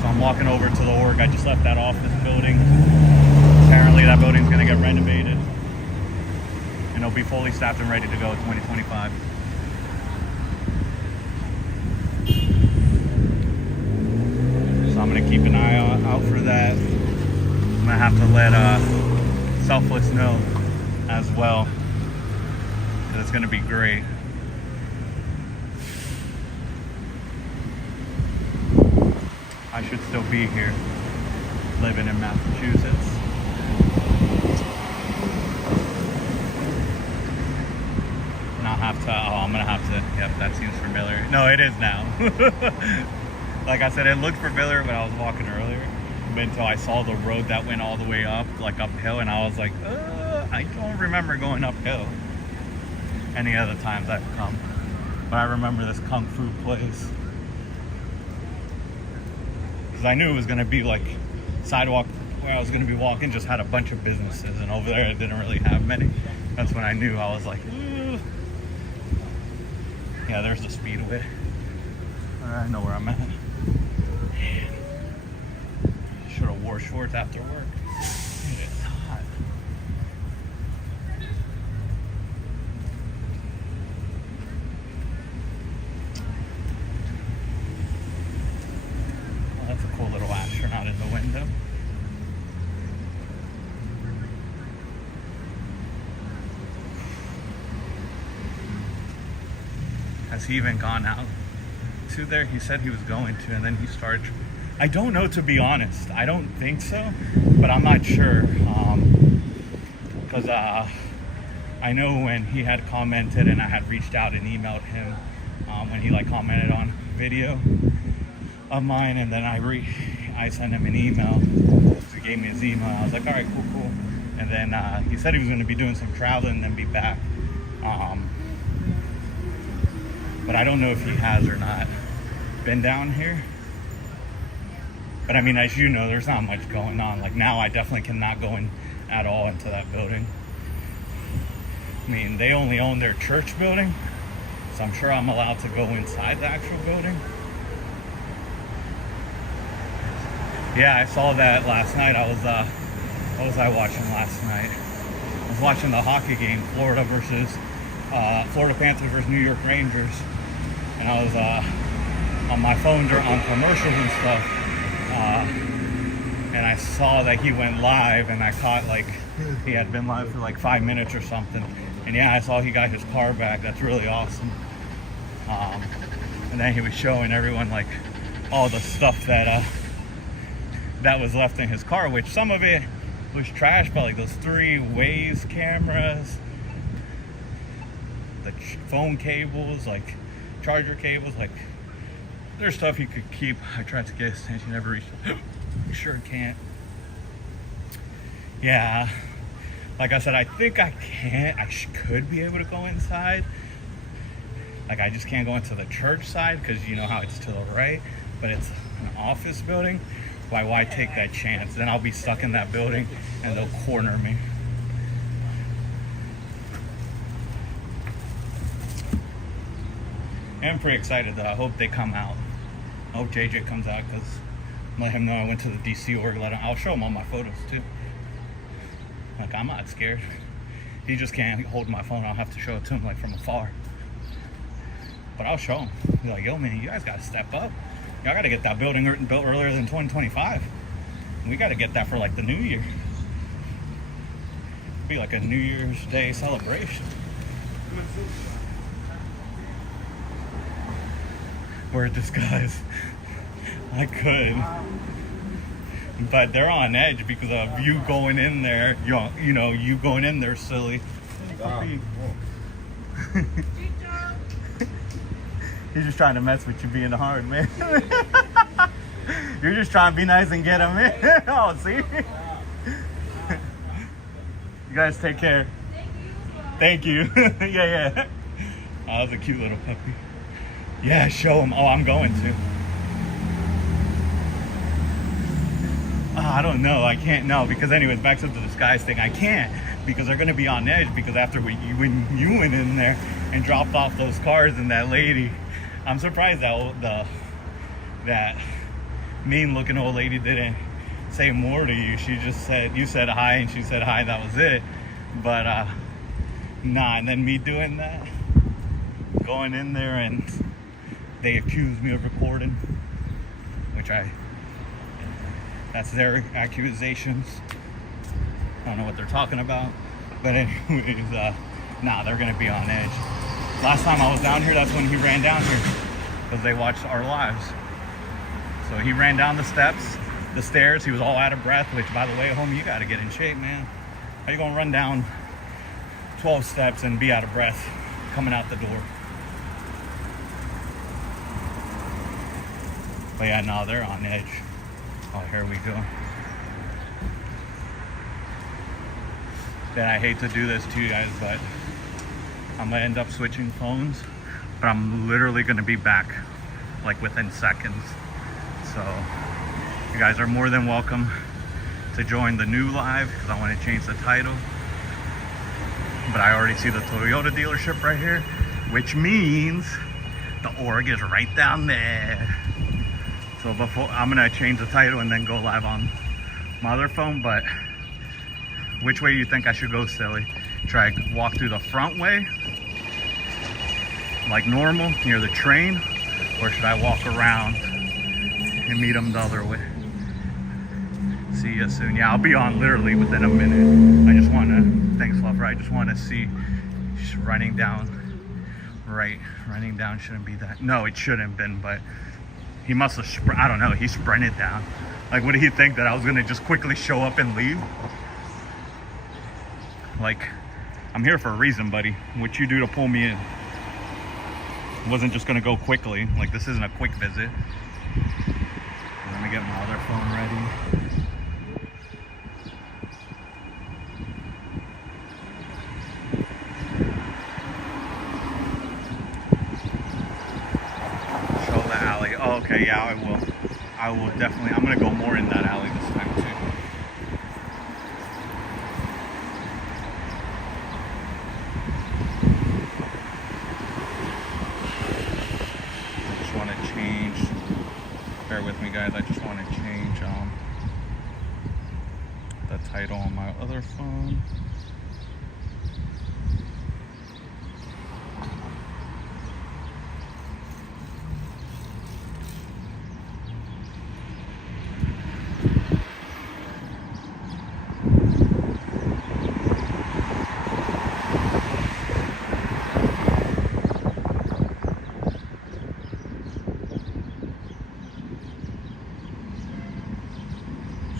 So I'm walking over to the org. I just left that office building. Apparently that building's gonna get renovated. And it'll be fully staffed and ready to go in 2025. So I'm gonna keep an eye out for that. I'm gonna have to let Selfless know as well. It's gonna be great. I should still be here, living in Massachusetts. I'm gonna have to, yep, that seems familiar. No, it is now. Like I said, it looked familiar when I was walking earlier, but until I saw the road that went all the way up, like uphill, and I was like, I don't remember going uphill any other times I've come. But I remember this kung fu place. Because I knew it was gonna be like sidewalk where I was gonna be walking just had a bunch of businesses, and over there it didn't really have many. That's when I knew. I was like, yeah, there's the speedway. I know where I'm at. Man. Should have wore shorts after work. It is hot. Well, that's a cool little astronaut in the window. Has he even gone out to there? He said he was going to, and then he started I don't know, to be honest. I don't think so, but I'm not sure. Because I know when he had commented and I had reached out and emailed him when he like commented on video of mine, and then I sent him an email. He gave me his email. I was like, all right, cool. And then he said he was going to be doing some traveling and then be back. But I don't know if he has or not been down here. But I mean, as you know, there's not much going on. Like now I definitely cannot go in at all into that building. I mean, they only own their church building, so I'm sure I'm allowed to go inside the actual building. Yeah, I saw that last night. What was I watching last night? I was watching the hockey game, Florida Panthers versus New York Rangers. And I was on my phone on commercials and stuff. And I saw that he went live, and I caught like he had been live for like 5 minutes or something. And yeah, I saw he got his car back. That's really awesome. And then he was showing everyone like all the stuff that was left in his car, which some of it was trash, but like those 3 Waze cameras, the phone cables, like charger cables, like there's stuff you could keep. I tried to get his attention, never reached. You sure can't. Yeah, like I said, I think I could be able to go inside. Like I just can't go into the church side because you know how it's to the right, but it's an office building. Why take that chance? Then I'll be stuck in that building and they'll corner me. I'm pretty excited though. I hope they come out. I hope JJ comes out, because let him know I went to the DC org. I'll show him all my photos too. Like I'm not scared. He just can't hold my phone. I'll have to show it to him like from afar. But I'll show him. Be like, yo man, you guys gotta step up. Y'all gotta get that building built earlier than 2025. We gotta get that for like the new year. Be like a New Year's Day celebration. Word this guys. I could. But they're on edge because of you going in there. You know, you going in there silly. He's just trying to mess with you being hard, man. You're just trying to be nice and get him in. Oh, see? You guys take care. Thank you. Yeah. Oh, that was a cute little puppy. Yeah, show him. Oh, I'm going to. I don't know. I can't know because anyways, back to the disguise thing. I can't because they're going to be on edge because after when you went in there and dropped off those cars and that lady, I'm surprised that mean-looking old lady didn't say more to you. She just said, you said hi, and she said hi, that was it. But, nah, and then me doing that, going in there, and they accused me of recording, which that's their accusations. I don't know what they're talking about. But anyways, nah, they're going to be on edge. Last time I was down here, that's when he ran down here because they watched our lives. So he ran down the stairs. He was all out of breath, which, by the way, homie, you got to get in shape, man. How you going to run down 12 steps and be out of breath coming out the door? But yeah, no, they're on edge. Oh, here we go. Then I hate to do this to you guys, but I'm gonna end up switching phones, but I'm literally gonna be back like within seconds. So you guys are more than welcome to join the new live because I want to change the title. But I already see the Toyota dealership right here, which means the org is right down there. So before I'm gonna change the title and then go live on my other phone. But which way do you think I should go, silly? Try to walk through the front way like normal near the train, or should I walk around and meet them the other way? See you soon. Yeah, I'll be on literally within a minute. I just want to, thanks Lover, I just want to see, just running down, right, running down shouldn't be that, no, it shouldn't have been, but He must have, I don't know, he sprinted down. Like, what did he think, that I was gonna just quickly show up and leave? Like, I'm here for a reason, buddy. What you do to pull me in wasn't just gonna go quickly. Like, this isn't a quick visit. Let me get my other phone ready. Show the alley. Oh, okay, yeah, I will. I will definitely. I'm gonna go more in that alley this time too. I just want to change. Bear with me, guys. I just want to change the title on my other phone.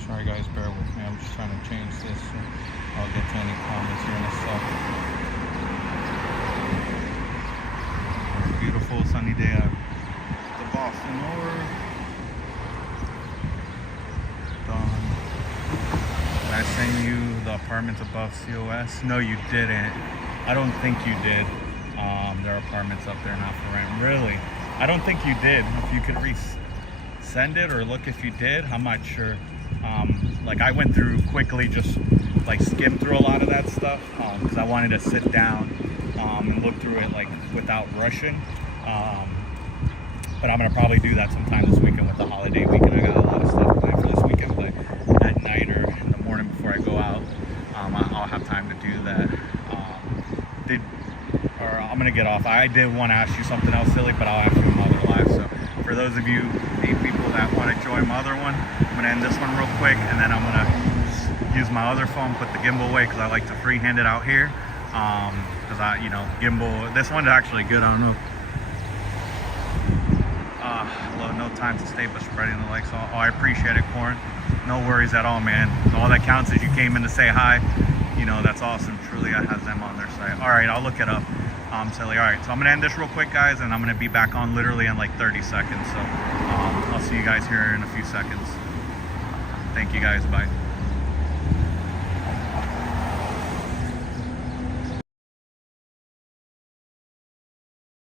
Sorry guys, bear with me. I'm just trying to change this. So I'll get to any comments here in a sec. It's a beautiful sunny day at the Boston North. Done. Did I send you the apartments above COS? No, you didn't. I don't think you did. There are apartments up there not for rent. Really? I don't think you did. If you could send it or look if you did, I'm not sure. Like, I went through quickly, just like skimmed through a lot of that stuff because I wanted to sit down and look through it like without rushing. But I'm gonna probably do that sometime this weekend with the holiday weekend. I got a lot of stuff planned for this weekend, but at night or in the morning before I go out, I'll have time to do that. I'm gonna get off. I did want to ask you something else silly, but I'll ask you in my other live. So for those of you 8 people that want to join my other one, I'm gonna end this one real quick, and then I'm gonna use my other phone, put the gimbal away because I like to freehand it out here. Because gimbal. This one's actually good. I don't know. No time to stay, but spreading the likes. Oh, I appreciate it, Corn. No worries at all, man. All that counts is you came in to say hi. That's awesome. Truly, I has them on their site. All right, I'll look it up. Silly. All right, so I'm gonna end this real quick, guys, and I'm gonna be back on literally in like 30 seconds. So I'll see you guys here in a few seconds. Thank you, guys. Bye.